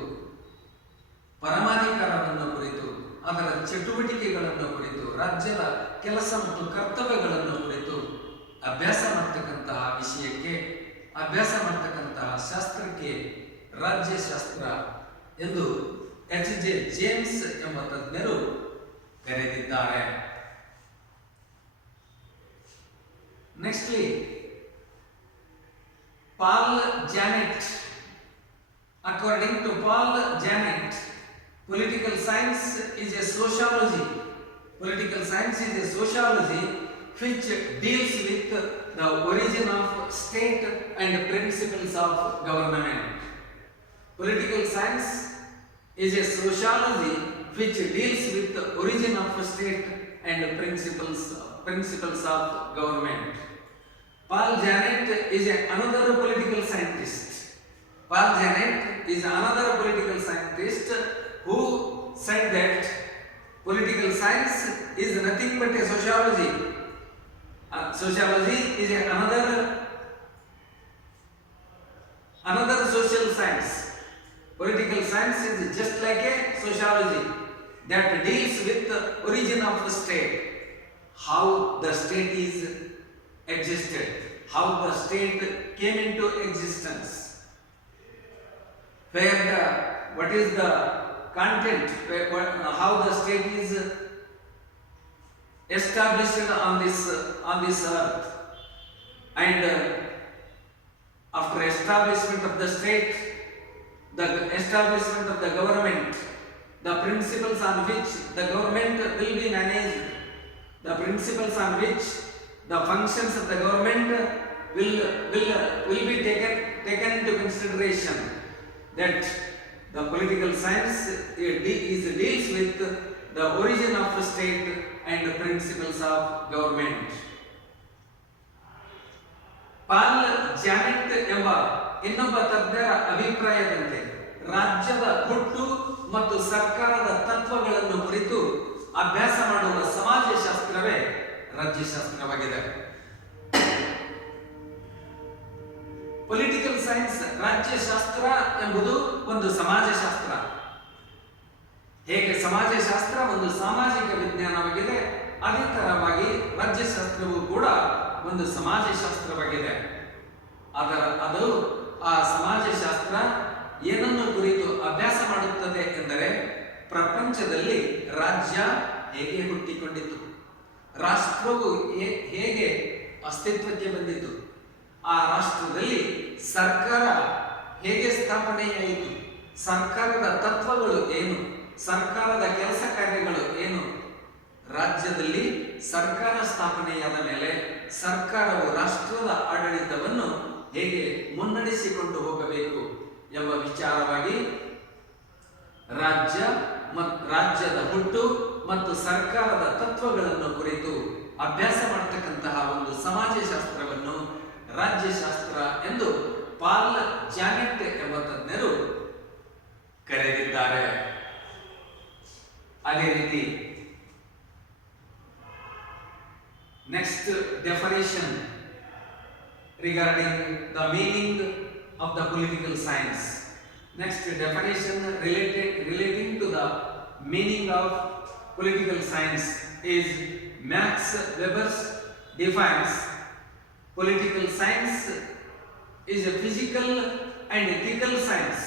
ಪರಮಾಧಿಕಾರವನ್ನು ಕುರಿತು, ಅದರ ಚಟುವಟಿಕೆಗಳನ್ನು ಕುರಿತು, ರಾಜ್ಯದ ಕೆಲಸ ಮತ್ತು ಕರ್ತವ್ಯಗಳನ್ನು ಕುರಿತು ಅಭ್ಯಾಸ ಮಾಡ್ತಕ್ಕಂತಹ ವಿಷಯಕ್ಕೆ, ಅಭ್ಯಾಸ ಮಾಡ್ತಕ್ಕಂತಹ ಶಾಸ್ತ್ರಕ್ಕೆ ರಾಜ್ಯಶಾಸ್ತ್ರ ಎಂದು H.J. ಜೇಮ್ಸ್ ಎಂಬ ತಜ್ಞರು ಕರೆದಿದ್ದಾರೆ. Nextly Paul Janet. According to Paul Janet, political science is a sociology. Political science is a sociology which deals with the origin of state and principles of government. Political science is a sociology which deals with the origin of state and principles of government. Paul Janet is another political scientist. Paul Janet is another political scientist who said that political science is nothing but a sociology. Sociology is another social science. Political science is just like a sociology that deals with the origin of the state, how the state is existed, how the state came into existence, what is the content, how the state is established on this earth, and after establishment of the state, the establishment of the government, the principles on which the government will be managed, the principles on which the functions of the government will be taken into consideration. That the political science deals with the origin of the state and the principles of government. Paul Janet ಎಂಬ ಇನ್ನೊಬ್ಬ ತಜ್ಞರ ಅಭಿಪ್ರಾಯದಂತೆ ರಾಜ್ಯದ ಹುಟ್ಟು ಮತ್ತು ಸರ್ಕಾರದ ತತ್ವಗಳನ್ನು ಕುರಿತು ಅಭ್ಯಾಸ ಮಾಡುವ ಸಮಾಜಶಾಸ್ತ್ರವೇ ರಾಜ್ಯಶಾಸ್ತ್ರವಾಗಿದೆ. ಪೊಲಿಟಿಕಲ್ ಸೈನ್ಸ್, ರಾಜ್ಯಶಾಸ್ತ್ರ ಎಂಬುದು ಒಂದು ಸಮಾಜಶಾಸ್ತ್ರ. ಹೇಗೆ ಸಮಾಜಶಾಸ್ತ್ರ ಒಂದು ಸಾಮಾಜಿಕ ವಿಜ್ಞಾನವಾಗಿದೆ, ಅದೇ ತರವಾಗಿ ರಾಜ್ಯಶಾಸ್ತ್ರವು ಕೂಡ ಒಂದು ಸಮಾಜಶಾಸ್ತ್ರವಾಗಿದೆ. ಅದು ಆ ಸಮಾಜಶಾಸ್ತ್ರ ಏನನ್ನು ಕುರಿತು ಅಭ್ಯಾಸ ಮಾಡುತ್ತದೆ ಎಂದರೆ ಪ್ರಪಂಚದಲ್ಲಿ ರಾಜ್ಯ ಹೇಗೆ ಹುಟ್ಟಿಕೊಂಡಿತು, ರಾಷ್ಟ್ರವು ಹೇಗೆ ಅಸ್ತಿತ್ವಕ್ಕೆ ಬಂದಿತು, ಆ ರಾಷ್ಟ್ರದಲ್ಲಿ ಸರ್ಕಾರ ಹೇಗೆ ಸ್ಥಾಪನೆಯಾಯಿತು, ಸರ್ಕಾರದ ತತ್ವಗಳು ಏನು, ಸರ್ಕಾರದ ಕೆಲಸ ಕಾರ್ಯಗಳು ಏನು, ರಾಜ್ಯದಲ್ಲಿ ಸರ್ಕಾರ ಸ್ಥಾಪನೆಯಾದ ಮೇಲೆ ಸರ್ಕಾರವು ರಾಷ್ಟ್ರದ ಆಡಳಿತವನ್ನು ಹೇಗೆ ಮುನ್ನಡೆಸಿಕೊಂಡು ಹೋಗಬೇಕು ಎಂಬ ವಿಚಾರವಾಗಿ ರಾಜ್ಯದ ಹುಟ್ಟು ಮತ್ತು ಸರ್ಕಾರದ ತತ್ವಗಳನ್ನು ಕುರಿತು ಅಭ್ಯಾಸ ಮಾಡತಕ್ಕಂತಹ ಒಂದು ಸಮಾಜಶಾಸ್ತ್ರವನ್ನು ರಾಜ್ಯಶಾಸ್ತ್ರ ಎಂದು ಪಾಲ್ ಜಾನೆಟ್ ಎಂಬ ತಜ್ಞರು ಕರೆದಿದ್ದಾರೆ. ಅದೇ ರೀತಿ next definition regarding the meaning of the political science. Next definition relating to the meaning of political science is Max Weber defines political science is a physical and ethical science.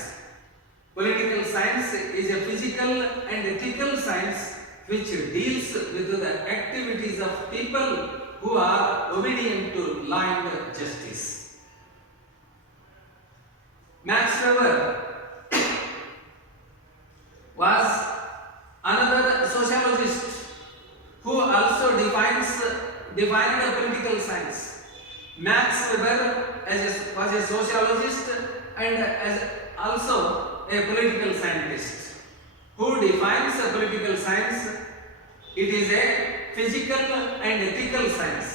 Political science is a physical and ethical science which deals with the activities of people who are obedient to law and justice. Max Weber was another sociologist who also defined a political science. Max Weber was a sociologist and also a political scientist who defines a political science. It is a physical and ethical science.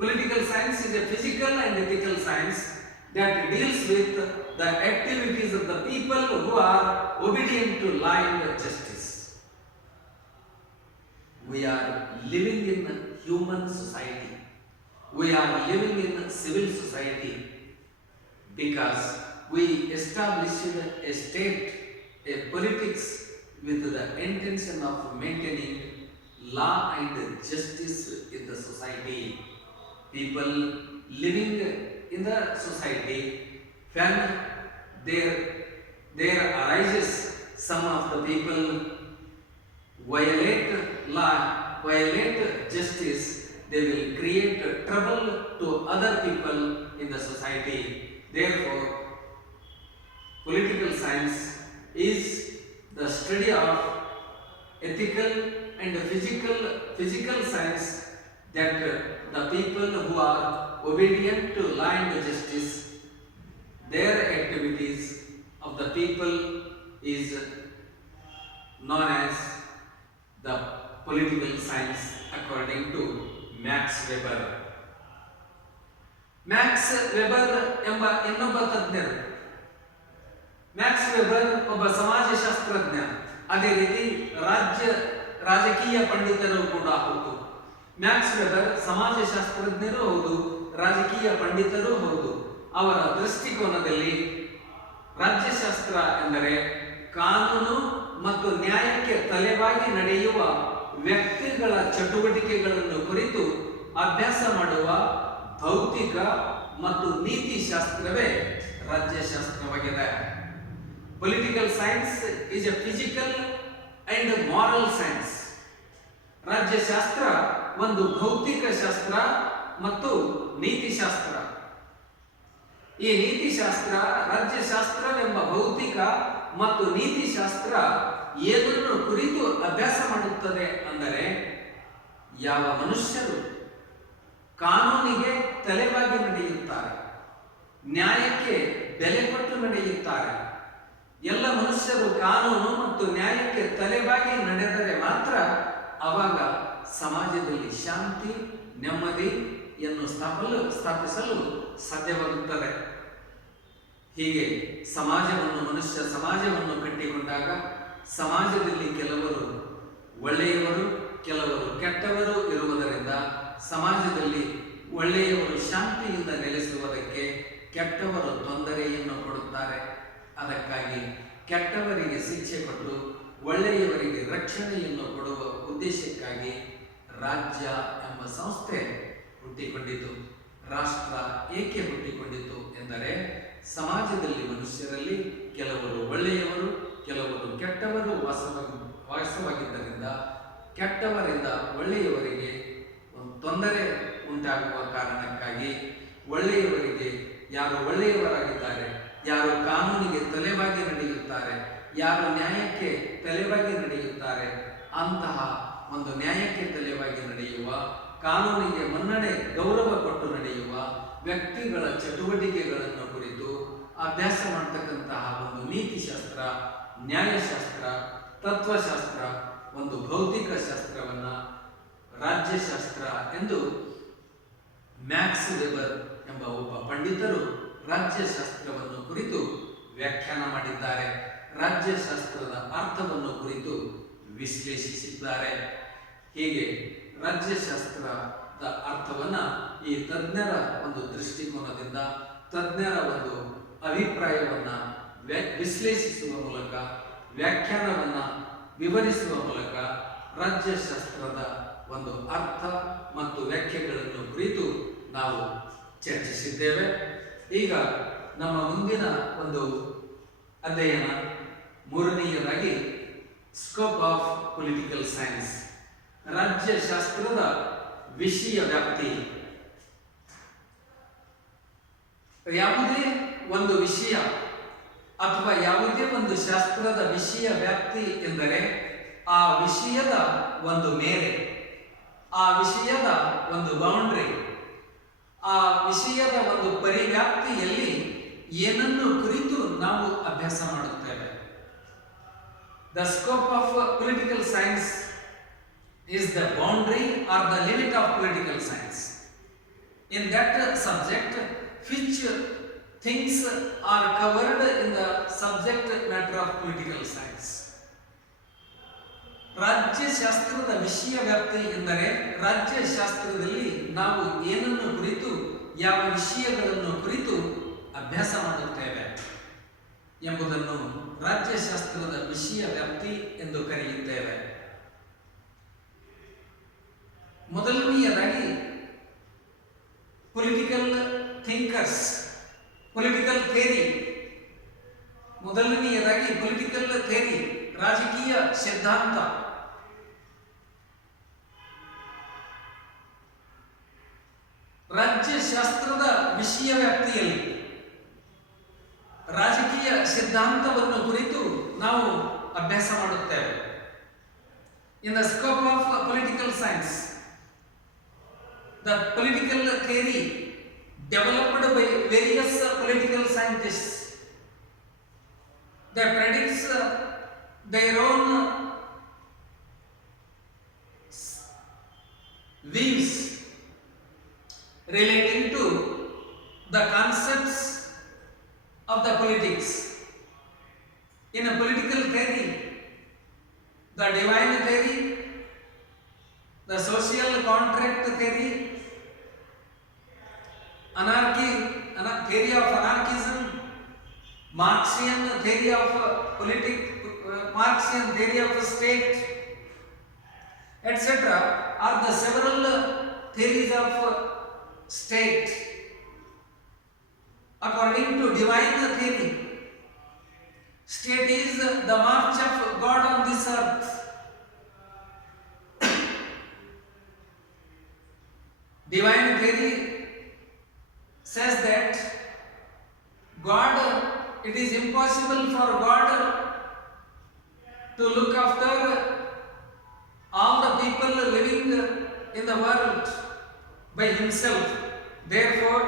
Political science is a physical and ethical science that deals with the activities of the people who are obedient to law and justice. We are living in a human society. We are living in a civil society because we established a state, a politics with the intention of maintaining law and justice in the society. People living in the society, when there arises some of the people violate law, violate justice, they will create trouble to other people in the society. Therefore, political science is the study of ethical and physical science that the people who are obedient to law and justice, their activities of the people is known as the political science according to Max Weber. Max Weber ಎಂಬ ಇನ್ನೊಬ್ಬ ತಜ್ಞರು. ಮ್ಯಾಕ್ಸ್ ವೆಬರ್ ಒಬ್ಬ ಸಮಾಜಶಾಸ್ತ್ರಜ್ಞ, ಅದೇ ರೀತಿ ರಾಜಕೀಯ ಪಂಡಿತರು ಕೂಡ ಹೌದು. ಮ್ಯಾಕ್ಸ್ ವೆಬರ್ ಸಮಾಜಶಾಸ್ತ್ರಜ್ಞರು ಹೌದು, ರಾಜಕೀಯ ಪಂಡಿತರು ಹೌದು. ಅವರ ದೃಷ್ಟಿಕೋನದಲ್ಲಿ ರಾಜ್ಯಶಾಸ್ತ್ರ ಎಂದರೆ ಕಾನೂನು ಮತ್ತು ನ್ಯಾಯಕ್ಕೆ ತಲೆಬಾಗಿ ನಡೆಯುವ ವ್ಯಕ್ತಿಗಳ ಚಟುವಟಿಕೆಗಳನ್ನು ಕುರಿತು ಅಭ್ಯಾಸ ಮಾಡುವ ಭೌತಿಕ ಮತ್ತು ನೀತಿಶಾಸ್ತ್ರವೇ ರಾಜ್ಯಶಾಸ್ತ್ರವಾಗಿದೆ. Political science is a physical and moral science. ರಾಜ್ಯಶಾಸ್ತ್ರ ಒಂದು ಭೌತಿಕ ಶಾಸ್ತ್ರ ಮತ್ತು ನೀತಿಶಾಸ್ತ್ರ. ಈ ನೀತಿಶಾಸ್ತ್ರ, ರಾಜ್ಯಶಾಸ್ತ್ರವೆಂಬ ಭೌತಿಕ ಮತ್ತು ನೀತಿಶಾಸ್ತ್ರ ಏನನ್ನು ಕುರಿತು ಅಭ್ಯಾಸ ಮಾಡುತ್ತದೆ ಅಂದರೆ, ಯಾವ ಮನುಷ್ಯರು ಕಾನೂನಿಗೆ ತಲೆಬಾಗಿ ನಡೆಯುತ್ತಾರೆ, ನ್ಯಾಯಕ್ಕೆ ಬೆಲೆ ಕೊಟ್ಟು ನಡೆಯುತ್ತಾರೆ, ಎಲ್ಲ ಮನುಷ್ಯರು ಕಾನೂನು ಮತ್ತು ನ್ಯಾಯಕ್ಕೆ ತಲೆಬಾಗಿ ನಡೆದರೆ ಮಾತ್ರ ಆವಾಗ ಸಮಾಜದಲ್ಲಿ ಶಾಂತಿ, ನೆಮ್ಮದಿಯನ್ನು ಸ್ಥಾಪಿಸಲು ಸಾಧ್ಯವಾಗುತ್ತದೆ. ಹೀಗೆ ಮನುಷ್ಯ ಸಮಾಜವನ್ನು ಕಟ್ಟಿಕೊಂಡಾಗ ಸಮಾಜದಲ್ಲಿ ಕೆಲವರು ಒಳ್ಳೆಯವರು, ಕೆಲವರು ಕೆಟ್ಟವರು ಇರುವುದರಿಂದ ಸಮಾಜದಲ್ಲಿ ಒಳ್ಳೆಯವರು ಶಾಂತಿಯಿಂದ ನೆಲೆಸುವುದಕ್ಕೆ ಕೆಟ್ಟವರು ತೊಂದರೆಯನ್ನು ಕೊಡುತ್ತಾರೆ. ಅದಕ್ಕಾಗಿ ಕೆಟ್ಟವರಿಗೆ ಶಿಕ್ಷೆ ಕೊಟ್ಟು ಒಳ್ಳೆಯವರಿಗೆ ರಕ್ಷಣೆಯನ್ನು ಕೊಡುವ ಉದ್ದೇಶಕ್ಕಾಗಿ ರಾಜ್ಯ ಎಂಬ ಸಂಸ್ಥೆ ಹುಟ್ಟಿಕೊಂಡಿತು. ರಾಷ್ಟ್ರ ಏಕೆ ಹುಟ್ಟಿಕೊಂಡಿತು ಎಂದರೆ ಸಮಾಜದಲ್ಲಿ ಮನುಷ್ಯರಲ್ಲಿ ಕೆಲವರು ಒಳ್ಳೆಯವರು, ಕೆಲವರು ಕೆಟ್ಟವರು ವಾಸವಾಗಿದ್ದರಿಂದ ಕೆಟ್ಟವರಿಂದ ಒಳ್ಳೆಯವರಿಗೆ ಒಂದು ತೊಂದರೆ ಉಂಟಾಗುವ ಕಾರಣಕ್ಕಾಗಿ ಒಳ್ಳೆಯವರಿಗೆ, ಯಾರು ಒಳ್ಳೆಯವರಾಗಿದ್ದಾರೆ, ಯಾರು ಕಾನೂನಿಗೆ ತಲೆಬಾಗಿ ನಡೆಯುತ್ತಾರೆ, ಯಾರು ನ್ಯಾಯಕ್ಕೆ ತಲೆಬಾಗಿ ನಡೆಯುತ್ತಾರೆ, ಅಂತಹ ಒಂದು ನ್ಯಾಯಕ್ಕೆ ತಲೆಬಾಗಿ ನಡೆಯುವ, ಕಾನೂನಿಗೆ ಮನ್ನಣೆ ಗೌರವ ಕೊಟ್ಟು ನಡೆಯುವ ವ್ಯಕ್ತಿಗಳ ಚಟುವಟಿಕೆಗಳನ್ನು ಕುರಿತು ಅಭ್ಯಾಸ ಮಾಡತಕ್ಕಂತಹ ಒಂದು ನೀತಿಶಾಸ್ತ್ರ, ನ್ಯಾಯಶಾಸ್ತ್ರ, ತತ್ವಶಾಸ್ತ್ರ, ಒಂದು ಭೌತಿಕ ಶಾಸ್ತ್ರವನ್ನ ರಾಜ್ಯಶಾಸ್ತ್ರ ಎಂದು ಮ್ಯಾಕ್ಸ್ ವೆಬರ್ ಎಂಬ ಒಬ್ಬ ಪಂಡಿತರು ರಾಜ್ಯಶಾಸ್ತ್ರವನ್ನು ಕುರಿತು ವ್ಯಾಖ್ಯಾನ ಮಾಡಿದ್ದಾರೆ. ರಾಜ್ಯಶಾಸ್ತ್ರದ ಅರ್ಥವನ್ನು ಕುರಿತು ವಿಶ್ಲೇಷಿಸಿದ್ದಾರೆ. ಹೀಗೆ ರಾಜ್ಯಶಾಸ್ತ್ರದ ಅರ್ಥವನ್ನ ಈ ತಜ್ಞರ ಒಂದು ದೃಷ್ಟಿಕೋನದಿಂದ, ತಜ್ಞರ ಒಂದು ಅಭಿಪ್ರಾಯವನ್ನ ವಿಶ್ಲೇಷಿಸುವ ಮೂಲಕ, ವ್ಯಾಖ್ಯಾನವನ್ನ ವಿವರಿಸುವ ಮೂಲಕ ರಾಜ್ಯಶಾಸ್ತ್ರದ ಒಂದು ಅರ್ಥ ಮತ್ತು ವ್ಯಾಖ್ಯೆಗಳನ್ನು ಕುರಿತು ನಾವು ಚರ್ಚಿಸಿದ್ದೇವೆ. ಈಗ ನಮ್ಮ ಮುಂದಿನ ಒಂದು ಅಧ್ಯಯನ ಮೂರನೆಯದಾಗಿ ಸ್ಕೋಪ್ ಆಫ್ ಪೊಲಿಟಿಕಲ್ ಸೈನ್ಸ್, ರಾಜ್ಯಶಾಸ್ತ್ರದ ವಿಷಯ ವ್ಯಾಪ್ತಿ. ಯಾವುದೇ ಒಂದು ವಿಷಯ ಅಥವಾ ಯಾವುದೇ ಒಂದು ಶಾಸ್ತ್ರದ ವಿಷಯ ವ್ಯಾಪ್ತಿ ಎಂದರೆ ಆ ವಿಷಯದ ಒಂದು ಮೇರೆ, ಆ ವಿಷಯದ ಒಂದು ಬೌಂಡ್ರಿ, ಆ ವಿಷಯದ ಒಂದು ಪರಿವ್ಯಾಪ್ತಿಯಲ್ಲಿ ಏನನ್ನು ಕುರಿತು ನಾವು ಅಭ್ಯಾಸ ಮಾಡುತ್ತೇವೆ. The scope of political science is the boundary or the limit of political science. In that subject, which things are covered in the subject matter of political science. ರಾಜ್ಯಶಾಸ್ತ್ರದ ವಿಷಯ ವ್ಯಾಪ್ತಿ ಎಂದರೆ ರಾಜ್ಯಶಾಸ್ತ್ರದಲ್ಲಿ ನಾವು ಏನನ್ನು ಕುರಿತು, ಯಾವ ವಿಷಯಗಳನ್ನು ಕುರಿತು ಅಭ್ಯಾಸ ಮಾಡುತ್ತೇವೆ ಎಂಬುದನ್ನು ರಾಜ್ಯಶಾಸ್ತ್ರದ ವಿಷಯ ವ್ಯಾಪ್ತಿ ಎಂದು ಕರೆಯುತ್ತೇವೆ. ಮೊದಲನೆಯದಾಗಿ ಪೊಲಿಟಿಕಲ್ ಥಿಂಕರ್ಸ್, ಪೊಲಿಟಿಕಲ್ ಥಿಯರಿ. ಮೊದಲನೆಯದಾಗಿ ಪೊಲಿಟಿಕಲ್ ಥಿಯರಿ, ರಾಜಕೀಯ ಸಿದ್ಧಾಂತ. ರಾಜ್ಯಶಾಸ್ತ್ರದ ವಿಷಯ ವ್ಯಾಪ್ತಿಯಲ್ಲಿ ರಾಜಕೀಯ ಸಿದ್ಧಾಂತವನ್ನು ಕುರಿತು ನಾವು ಅಭ್ಯಾಸ ಮಾಡುತ್ತೇವೆ. In the scope of political science, the political theory developed by various political scientists, they predicts their own views relating to the concepts of the politics. In a political theory, the divine theory, the social contract theory, theory of anarchism, Marxian theory of Marxian theory of state, etc. are the several theories of state. According to divine theory, state is the march of God on this earth. Divine theory says that God, it is impossible for God to look after all the people living in the world by himself. Therefore,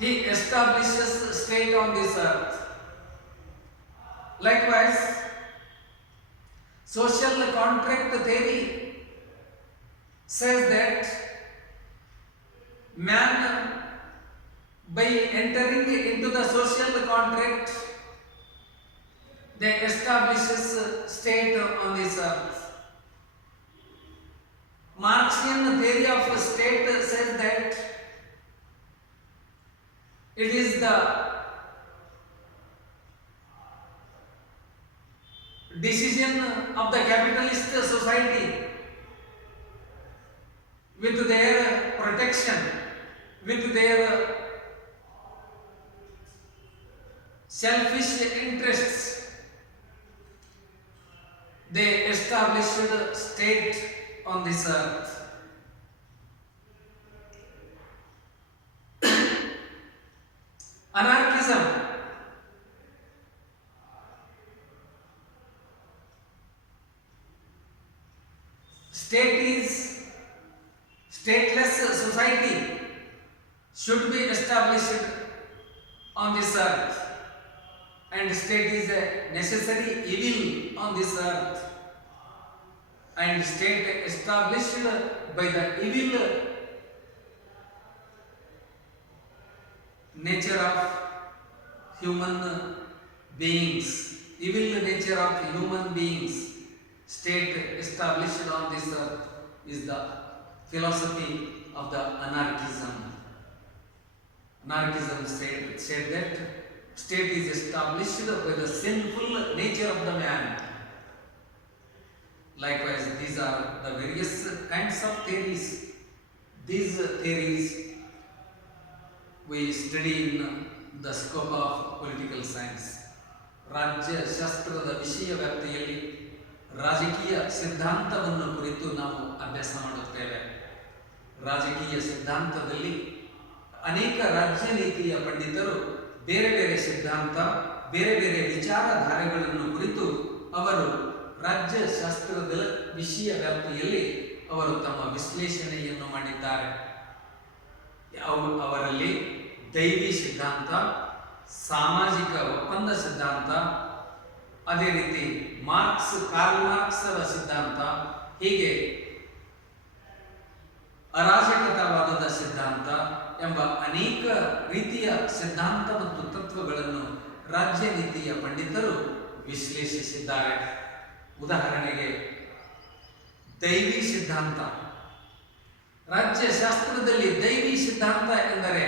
he establishes state on this earth. Likewise, social contract theory says that Man, by entering into the social contract, they establishes state on this earth. Marxian theory of state says that it is the decision of the capitalist society with their protection, with their selfish interests, they established state on this earth. Anarchism, stateless society should be established on this earth, and state is a necessary evil on this earth, and state established by the evil nature of human beings, evil nature of human beings, state established on this earth is the philosophy of the anarchism. Anarchism said that state is established by the sinful nature of the man. Likewise, these are the various kinds of theories. These theories we study in the scope of political science. ರಾಜ್ಯ ಶಾಸ್ತ್ರದ ವಿಷಯ ವ್ಯಾಪ್ತಿಯಲ್ಲಿ ರಾಜಕೀಯ ಸಿದ್ಧಾಂತವನ್ನು ಕುರಿತು ನಾವು ಅಭ್ಯಾಸ ಮಾಡುತ್ತೇವೆ. ರಾಜಕೀಯ ಸಿದ್ಧಾಂತದಲ್ಲಿ ಅನೇಕ ರಾಜ್ಯ ನೀತಿಯ ಪಂಡಿತರು ಬೇರೆ ಬೇರೆ ಸಿದ್ಧಾಂತ, ಬೇರೆ ಬೇರೆ ವಿಚಾರಧಾರೆಗಳನ್ನು ಕುರಿತು ಅವರು ರಾಜ್ಯಶಾಸ್ತ್ರದ ವಿಷಯ ವ್ಯಾಪ್ತಿಯಲ್ಲಿ ಅವರು ತಮ್ಮ ವಿಶ್ಲೇಷಣೆಯನ್ನು ಮಾಡಿದ್ದಾರೆ. ಅವರಲ್ಲಿ ದೈವಿ ಸಿದ್ಧಾಂತ, ಸಾಮಾಜಿಕ ಒಪ್ಪಂದ ಸಿದ್ಧಾಂತ, ಅದೇ ರೀತಿ ಕಾರ್ಲ್ ಮಾರ್ಕ್ಸರ ಸಿದ್ಧಾಂತ, ಹೀಗೆ ಅರಾಜಕತಾವಾದದ ಸಿದ್ಧಾಂತ ಎಂಬ ಅನೇಕ ರೀತಿಯ ಸಿದ್ಧಾಂತ ಮತ್ತು ತತ್ವಗಳನ್ನು ರಾಜ್ಯ ನೀತಿಯ ಪಂಡಿತರು ವಿಶ್ಲೇಷಿಸಿದ್ದಾರೆ. ಉದಾಹರಣೆಗೆ ದೈವಿ ಸಿದ್ಧಾಂತ. ರಾಜ್ಯಶಾಸ್ತ್ರದಲ್ಲಿ ದೈವಿ ಸಿದ್ಧಾಂತ ಎಂದರೆ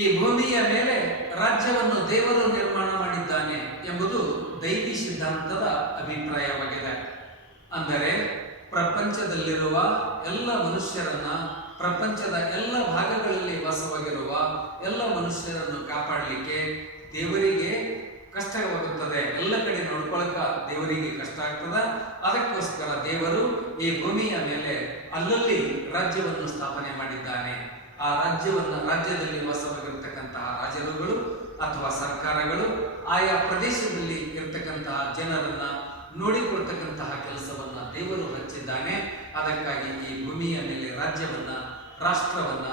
ಈ ಭೂಮಿಯ ಮೇಲೆ ರಾಜ್ಯವನ್ನು ದೇವರು ನಿರ್ಮಾಣ ಮಾಡಿದ್ದಾನೆ ಎಂಬುದು ದೈವಿ ಸಿದ್ಧಾಂತದ ಅಭಿಪ್ರಾಯವಾಗಿದೆ. ಅಂದರೆ ಪ್ರಪಂಚದಲ್ಲಿರುವ ಎಲ್ಲ ಮನುಷ್ಯರನ್ನ, ಪ್ರಪಂಚದ ಎಲ್ಲ ಭಾಗಗಳಲ್ಲಿ ವಾಸವಾಗಿರುವ ಎಲ್ಲ ಮನುಷ್ಯರನ್ನು ಕಾಪಾಡಲಿಕ್ಕೆ ದೇವರಿಗೆ ಕಷ್ಟವಾಗುತ್ತದೆ. ಎಲ್ಲ ಕಡೆ ನೋಡ್ಕೊಳಕ ದೇವರಿಗೆ ಕಷ್ಟ ಆಗ್ತದ. ಅದಕ್ಕೋಸ್ಕರ ದೇವರು ಈ ಭೂಮಿಯ ಮೇಲೆ ಅಲ್ಲಲ್ಲಿ ರಾಜ್ಯವನ್ನು ಸ್ಥಾಪನೆ ಮಾಡಿದ್ದಾನೆ. ಆ ರಾಜ್ಯದಲ್ಲಿ ವಾಸವಾಗಿರ್ತಕ್ಕಂತಹ ರಾಜರುಗಳು ಅಥವಾ ಸರ್ಕಾರಗಳು ಆಯಾ ಪ್ರದೇಶದಲ್ಲಿ ಇರತಕ್ಕಂತಹ ಜನರನ್ನ ನೋಡಿಕೊಳ್ತಕ್ಕಂತಹ ಕೆಲಸವನ್ನ ದೇವರು ಹಚ್ಚಿದ್ದಾನೆ. ಅದಕ್ಕಾಗಿ ಈ ಭೂಮಿಯ ಮೇಲೆ ರಾಜ್ಯವನ್ನ, ರಾಷ್ಟ್ರವನ್ನ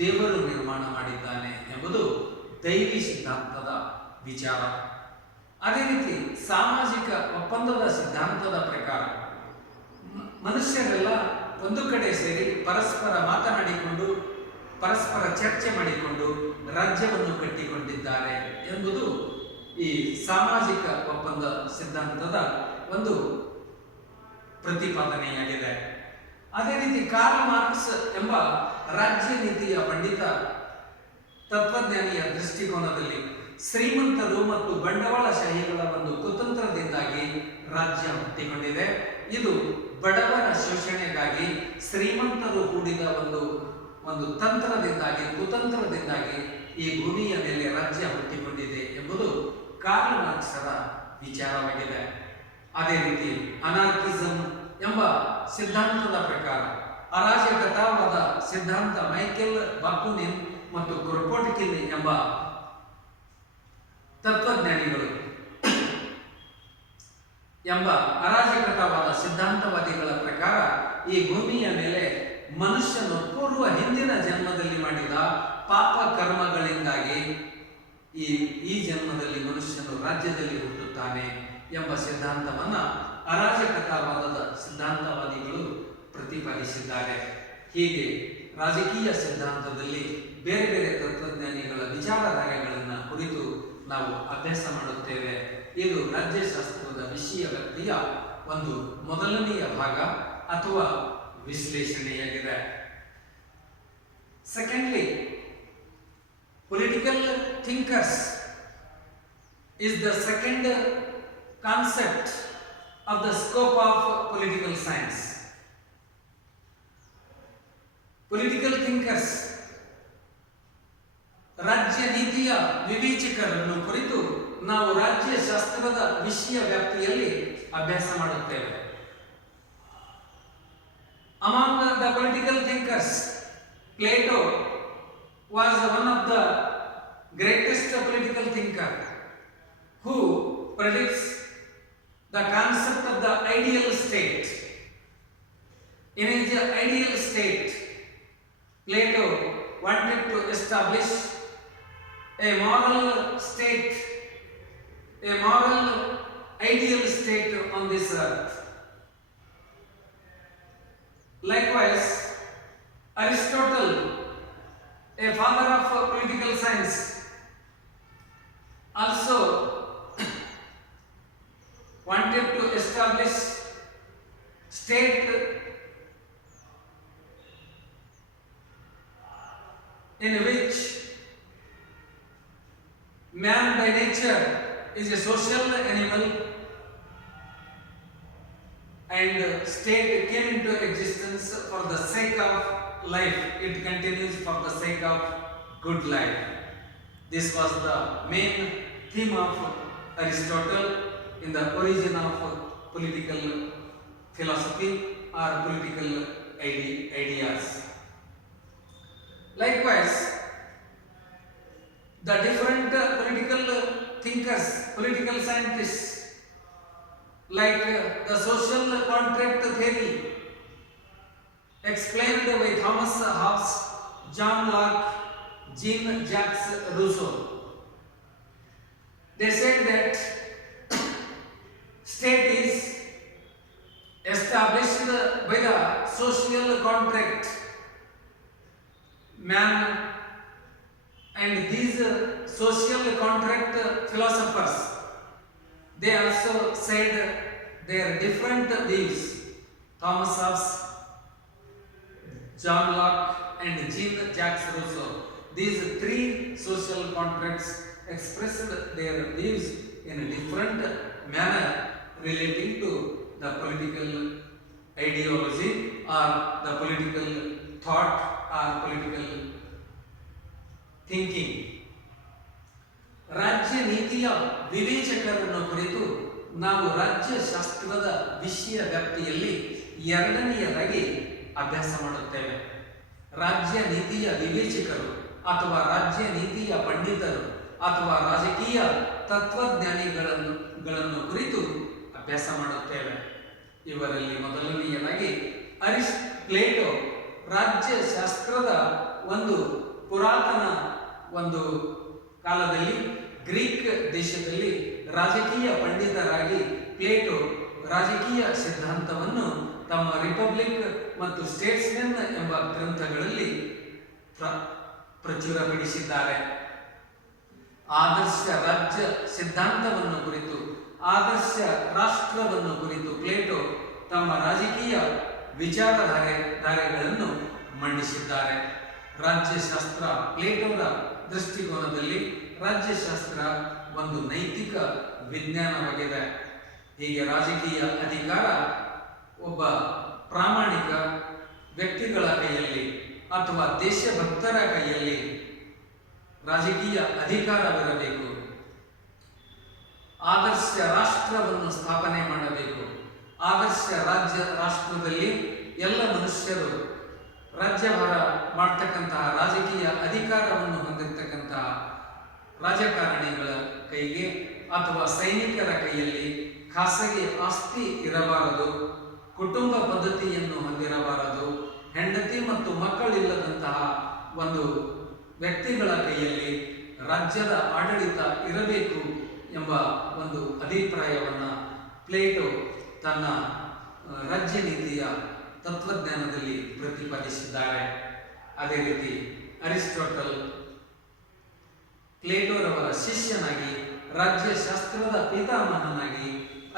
ದೇವರು ನಿರ್ಮಾಣ ಮಾಡಿದ್ದಾನೆ ಎಂಬುದು ದೈವಿ ಸಿದ್ಧಾಂತದ ವಿಚಾರ. ಅದೇ ರೀತಿ ಸಾಮಾಜಿಕ ಒಪ್ಪಂದದ ಸಿದ್ಧಾಂತದ ಪ್ರಕಾರ ಮನುಷ್ಯರೆಲ್ಲ ಒಂದು ಕಡೆ ಸೇರಿ ಪರಸ್ಪರ ಮಾತನಾಡಿಕೊಂಡು, ಪರಸ್ಪರ ಚರ್ಚೆ ಮಾಡಿಕೊಂಡು ರಾಜ್ಯವನ್ನು ಕಟ್ಟಿಕೊಂಡಿದ್ದಾರೆ ಎಂಬುದು ಈ ಸಾಮಾಜಿಕ ಒಪ್ಪಂದ ಸಿದ್ಧಾಂತದ ಒಂದು ಪ್ರತಿಪಾದನೆಯಾಗಿದೆ. ಅದೇ ರೀತಿ ಕಾರ್ಲ್ ಮಾರ್ಕ್ಸ್ ಎಂಬ ರಾಜ್ಯ ನೀತಿಯ ಪಂಡಿತ ತತ್ವಜ್ಞಾನಿಯ ದೃಷ್ಟಿಕೋನದಲ್ಲಿ ಶ್ರೀಮಂತರು ಮತ್ತು ಬಂಡವಾಳಶಾಹಿಗಳ ಒಂದು ಕುತಂತ್ರದಿಂದಾಗಿ ರಾಜ್ಯ ಹುಟ್ಟಿಕೊಂಡಿದೆ. ಇದು ಬಡವರ ಶೋಷಣೆಗಾಗಿ ಶ್ರೀಮಂತರು ಹೂಡಿದ ಒಂದು ತಂತ್ರದಿಂದಾಗಿ, ಕುತಂತ್ರದಿಂದಾಗಿ ಈ ಭೂಮಿಯ ಮೇಲೆ ರಾಜ್ಯ ಹುಟ್ಟಿಕೊಂಡಿದೆ ಎಂಬುದು ಕಾರ್ಲ್ ಮಾರ್ಕ್ಸರ ವಿಚಾರವಾಗಿದೆ. ಅದೇ ರೀತಿ ಅನಾರ್ಕಿಸಂ ಎಂಬ ಸಿದ್ಧಾಂತದ ಪ್ರಕಾರ ಅರಾಜಕತಾವಾದ ಸಿದ್ಧಾಂತ ಮೈಕೆಲ್ ಬಾಕುನಿನ್ ಮತ್ತು ಕ್ರೊಪೊಟ್ಕಿನ್ ಎಂಬ ತತ್ವಜ್ಞಾನಿಗಳು ಎಂಬ ಅರಾಜಕತಾವಾದ ಸಿದ್ಧಾಂತವಾದಿಗಳ ಪ್ರಕಾರ ಈ ಭೂಮಿಯ ಮೇಲೆ ಮನುಷ್ಯನು ಹಿಂದಿನ ಜನ್ಮದಲ್ಲಿ ಮಾಡಿದ ಪಾಪ ಕರ್ಮಗಳಿಂದಾಗಿ ಈ ಜನ್ಮದಲ್ಲಿ ಮನುಷ್ಯನು ರಾಜ್ಯದಲ್ಲಿ ಹುಟ್ಟುತ್ತಾನೆ ಎಂಬ ಸಿದ್ಧಾಂತವನ್ನ ಅರಾಜಕತಾವಾದದ ಸಿದ್ಧಾಂತವಾದಿಗಳು ಪ್ರತಿಪಾದಿಸಿದ್ದಾರೆ. ಹೀಗೆ ರಾಜಕೀಯ ಸಿದ್ಧಾಂತದಲ್ಲಿ ಬೇರೆ ಬೇರೆ ತತ್ವಜ್ಞಾನಿಗಳ ವಿಚಾರಧಾರೆಗಳನ್ನು ಕುರಿತು ನಾವು ಅಭ್ಯಾಸ ಮಾಡುತ್ತೇವೆ. ಇದು ರಾಜ್ಯಶಾಸ್ತ್ರದ ವಿಷಯ ವ್ಯಕ್ತಿಯ ಒಂದು ಮೊದಲನೆಯ ಭಾಗ ಅಥವಾ ವಿಶ್ಲೇಷಣೆಯಾಗಿದೆ. Secondly, political thinkers is the second concept of the scope of political science. Political thinkers ರಾಜ್ಯ ನೀತಿಯ ವಿವೇಚಕರನ್ನು ಕುರಿತು ನಾವು ರಾಜ್ಯಶಾಸ್ತ್ರದ ವಿಷಯ ವ್ಯಾಪ್ತಿಯಲ್ಲಿ ಅಭ್ಯಾಸ ಮಾಡುತ್ತೇವೆ. Among the political thinkers, Plato was one of the greatest political thinker who predicts the concept of the ideal state. In his ideal state, Plato wanted to establish a moral state, a moral ideal state on this earth. Likewise, Aristotle, a father of political science, also wanted to establish state in which man by nature is a social animal and state came into existence for the sake of life. It continues for the sake of good life. This was the main theme of Aristotle in the origin of political philosophy or political ideas. Likewise, the different political thinkers, political scientists, like the social contract theory explained by Thomas Hobbes, John Locke, Jean-Jacques Rousseau. They said that state is established by the social contract. Man and these social contract philosophers, they also said their different views. Thomas Hobbes, John Locke and Jean-Jacques Rousseau, these three social contracts expressed their views in a different manner relating to the political ideology or the political thought or political thinking. ರಾಜ್ಯ ನೀತಿಯ ವಿವೇಚಕರನ್ನು ಕುರಿತು ನಾವು ರಾಜ್ಯಶಾಸ್ತ್ರದ ವಿಷಯ ವ್ಯಾಪ್ತಿಯಲ್ಲಿ ಎರಡನೆಯದಾಗಿ ಅಭ್ಯಾಸ ಮಾಡುತ್ತೇವೆ. ರಾಜ್ಯ ನೀತಿಯ ವಿವೇಚಕರು ಅಥವಾ ರಾಜ್ಯ ನೀತಿಯ ಪಂಡಿತರು ಅಥವಾ ರಾಜಕೀಯ ತತ್ವಜ್ಞಾನಿಗಳನ್ನು ಕುರಿತು ಅಭ್ಯಾಸ ಮಾಡುತ್ತೇವೆ. ಇವರಲ್ಲಿ ಮೊದಲನೆಯದಾಗಿ ಪ್ಲೇಟೋ ರಾಜ್ಯಶಾಸ್ತ್ರದ ಒಂದು ಪುರಾತನ ಒಂದು ಕಾಲದಲ್ಲಿ ಗ್ರೀಕ್ ದೇಶದಲ್ಲಿ ರಾಜಕೀಯ ಪಂಡಿತರಾಗಿ ಪ್ಲೇಟೋ ರಾಜಕೀಯ ಸಿದ್ಧಾಂತವನ್ನು ತಮ್ಮ ರಿಪಬ್ಲಿಕ್ ಮತ್ತು ಸ್ಟೇಟ್ಸ್ಮೆನ್ ಎಂಬ ಗ್ರಂಥಗಳಲ್ಲಿ ಪ್ರಚುರಪಡಿಸಿದ್ದಾರೆ. ಆದರ್ಶ ರಾಜ್ಯ ಸಿದ್ಧಾಂತವನ್ನು ಕುರಿತು, ಆದರ್ಶ ರಾಷ್ಟ್ರವನ್ನು ಕುರಿತು ಪ್ಲೇಟೋ ತಮ್ಮ ರಾಜಕೀಯ ವಿಚಾರಧಾರೆಗಳನ್ನು ಮಂಡಿಸಿದ್ದಾರೆ. ರಾಜ್ಯಶಾಸ್ತ್ರ ಪ್ಲೇಟೋದ ದೃಷ್ಟಿಕೋನದಲ್ಲಿ ರಾಜ್ಯಶಾಸ್ತ್ರ ಒಂದು ನೈತಿಕ ವಿಜ್ಞಾನವಾಗಿದೆ. ಹೀಗೆ ರಾಜಕೀಯ ಅಧಿಕಾರ ಒಬ್ಬ ಪ್ರಾಮಾಣಿಕ ವ್ಯಕ್ತಿಗಳ ಕೈಯಲ್ಲಿ ಅಥವಾ ದೇಶಭಕ್ತರ ಕೈಯಲ್ಲಿ ರಾಜಕೀಯ ಅಧಿಕಾರವಿರಬೇಕು. ಆದರ್ಶ ರಾಷ್ಟ್ರವನ್ನು ಸ್ಥಾಪನೆ ಮಾಡಬೇಕು. ಆದರ್ಶ ರಾಷ್ಟ್ರದಲ್ಲಿ ಎಲ್ಲ ಮನುಷ್ಯರು ರಾಜ್ಯಭಾರ ಮಾಡ್ತಕ್ಕಂತಹ ರಾಜಕೀಯ ಅಧಿಕಾರವನ್ನು ಹೊಂದಿರತಕ್ಕಂತಹ ರಾಜಕಾರಣಿಗಳ ಕೈಗೆ ಅಥವಾ ಸೈನಿಕರ ಕೈಯಲ್ಲಿ ಖಾಸಗಿ ಆಸ್ತಿ ಇರಬಾರದು, ಕುಟುಂಬ ಪದ್ಧತಿಯನ್ನು ಹೊಂದಿರಬಾರದು, ಹೆಂಡತಿ ಮತ್ತು ಮಕ್ಕಳಿಲ್ಲದಂತಹ ಒಂದು ವ್ಯಕ್ತಿಗಳ ಕೈಯಲ್ಲಿ ರಾಜ್ಯದ ಆಡಳಿತ ಇರಬೇಕು ಎಂಬ ಒಂದು ಅಭಿಪ್ರಾಯವನ್ನು ಪ್ಲೇಟೋ ತನ್ನ ರಾಜ್ಯ ನೀತಿಯ ತತ್ವಜ್ಞಾನದಲ್ಲಿ ಪ್ರತಿಪಾದಿಸಿದ್ದಾರೆ. ಅದೇ ರೀತಿ ಅರಿಸ್ಟಾಟಲ್ ಪ್ಲೇಟೋರವರ ಶಿಷ್ಯನಾಗಿ ರಾಜ್ಯಶಾಸ್ತ್ರದ ಪಿತಾಮಹನಾಗಿ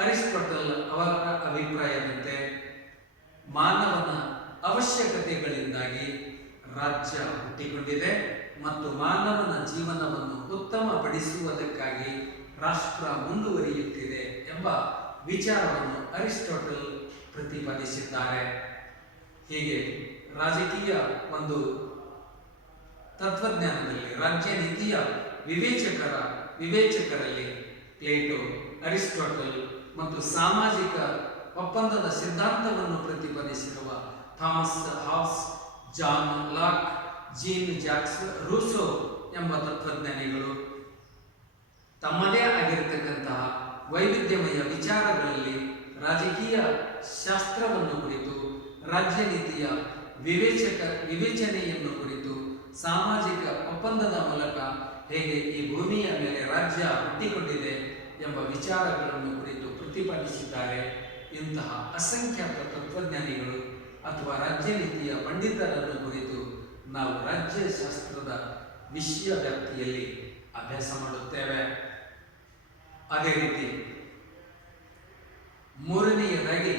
ಅರಿಸ್ಟಾಟಲ್ ಅವರ ಅಭಿಪ್ರಾಯದಂತೆ ಮಾನವನ ಅವಶ್ಯಕತೆಗಳಿಂದಾಗಿ ರಾಜ್ಯ ಹುಟ್ಟಿಕೊಂಡಿದೆ ಮತ್ತು ಮಾನವನ ಜೀವನವನ್ನು ಉತ್ತಮಪಡಿಸುವುದಕ್ಕಾಗಿ ರಾಷ್ಟ್ರ ಮುಂದುವರಿಯುತ್ತಿದೆ ಎಂಬ ವಿಚಾರವನ್ನು ಅರಿಸ್ಟಾಟಲ್ ಪ್ರತಿಪಾದಿಸಿದ್ದಾರೆ. ಹೀಗೆ ರಾಜಕೀಯ ಒಂದು ತತ್ವಜ್ಞಾನದಲ್ಲಿ ರಾಜ್ಯ ನೀತಿಯ ವಿವೇಚಕರಲ್ಲಿ ಪ್ಲೇಟೋ, ಅರಿಸ್ಟಾಟಲ್ ಮತ್ತು ಸಾಮಾಜಿಕ ಒಪ್ಪಂದದ ಸಿದ್ಧಾಂತವನ್ನು ಪ್ರತಿಪಾದಿಸಿರುವ Thomas Hobbes, John Locke, Jean Jacques Rousseau ಎಂಬ ತತ್ವಜ್ಞಾನಿಗಳು ತಮ್ಮದೇ ಆಗಿರತಕ್ಕಂತಹ ವೈವಿಧ್ಯಮಯ ವಿಚಾರಗಳಲ್ಲಿ ರಾಜಕೀಯ ಶಾಸ್ತ್ರವನ್ನು ಕುರಿತು, ರಾಜ್ಯ ನೀತಿಯ ವಿವೇಚನೆಯನ್ನು ಕುರಿತು, ಸಾಮಾಜಿಕ ಒಪ್ಪಂದದ ಮೂಲಕ ಹೇಗೆ ಈ ಭೂಮಿಯ ಮೇಲೆ ರಾಜ್ಯ ಹುಟ್ಟಿಕೊಂಡಿದೆ ಎಂಬ ವಿಚಾರಗಳನ್ನು ಕುರಿತು ಪ್ರತಿಪಾದಿಸಿದ್ದಾರೆ. ಇಂತಹ ಅಸಂಖ್ಯಾತ ತತ್ವಜ್ಞಾನಿಗಳು ಅಥವಾ ರಾಜ್ಯ ನೀತಿಯ ಪಂಡಿತರನ್ನು ಕುರಿತು ನಾವು ರಾಜ್ಯಶಾಸ್ತ್ರದ ವಿಷಯ ವ್ಯಾಪ್ತಿಯಲ್ಲಿ ಅಭ್ಯಾಸ ಮಾಡುತ್ತೇವೆ. ಅದೇ ರೀತಿ ಮೂರನೆಯದಾಗಿ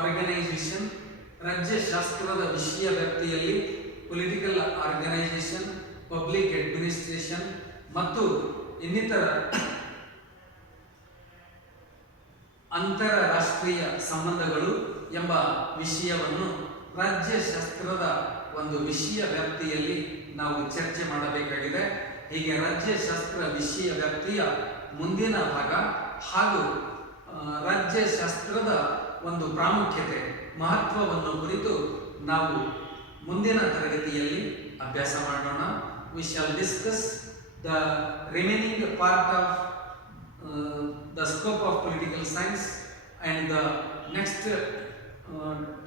ಆರ್ಗನೈಸೇಷನ್, ರಾಜ್ಯಶಾಸ್ತ್ರದ ವಿಷಯ ವ್ಯಾಪ್ತಿಯಲ್ಲಿ ಪೊಲಿಟಿಕಲ್ ಆರ್ಗನೈಸೇಷನ್, ಪಬ್ಲಿಕ್ ಅಡ್ಮಿನಿಸ್ಟ್ರೇಷನ್ ಮತ್ತು ಇನ್ನಿತರ ಅಂತಾರಾಷ್ಟ್ರೀಯ ಸಂಬಂಧಗಳು ಎಂಬ ವಿಷಯವನ್ನು ರಾಜ್ಯಶಾಸ್ತ್ರದ ಒಂದು ವಿಷಯ ವ್ಯಾಪ್ತಿಯಲ್ಲಿ ನಾವು ಚರ್ಚೆ ಮಾಡಬೇಕಾಗಿದೆ. ಹೀಗೆ ರಾಜ್ಯಶಾಸ್ತ್ರ ವಿಷಯ ವ್ಯಾಪ್ತಿಯ ಮುಂದಿನ ಭಾಗ ಹಾಗೂ ರಾಜ್ಯಶಾಸ್ತ್ರದ ಒಂದು ಪ್ರಾಮುಖ್ಯತೆ, ಮಹತ್ವವನ್ನು ಕುರಿತು ನಾವು ಮುಂದಿನ ತರಗತಿಯಲ್ಲಿ ಅಭ್ಯಾಸ ಮಾಡೋಣ. We shall discuss the remaining part of the scope of political science and the next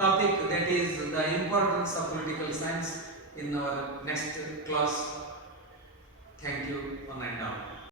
topic, that is the importance of political science, in our next class. Thank you. One and all.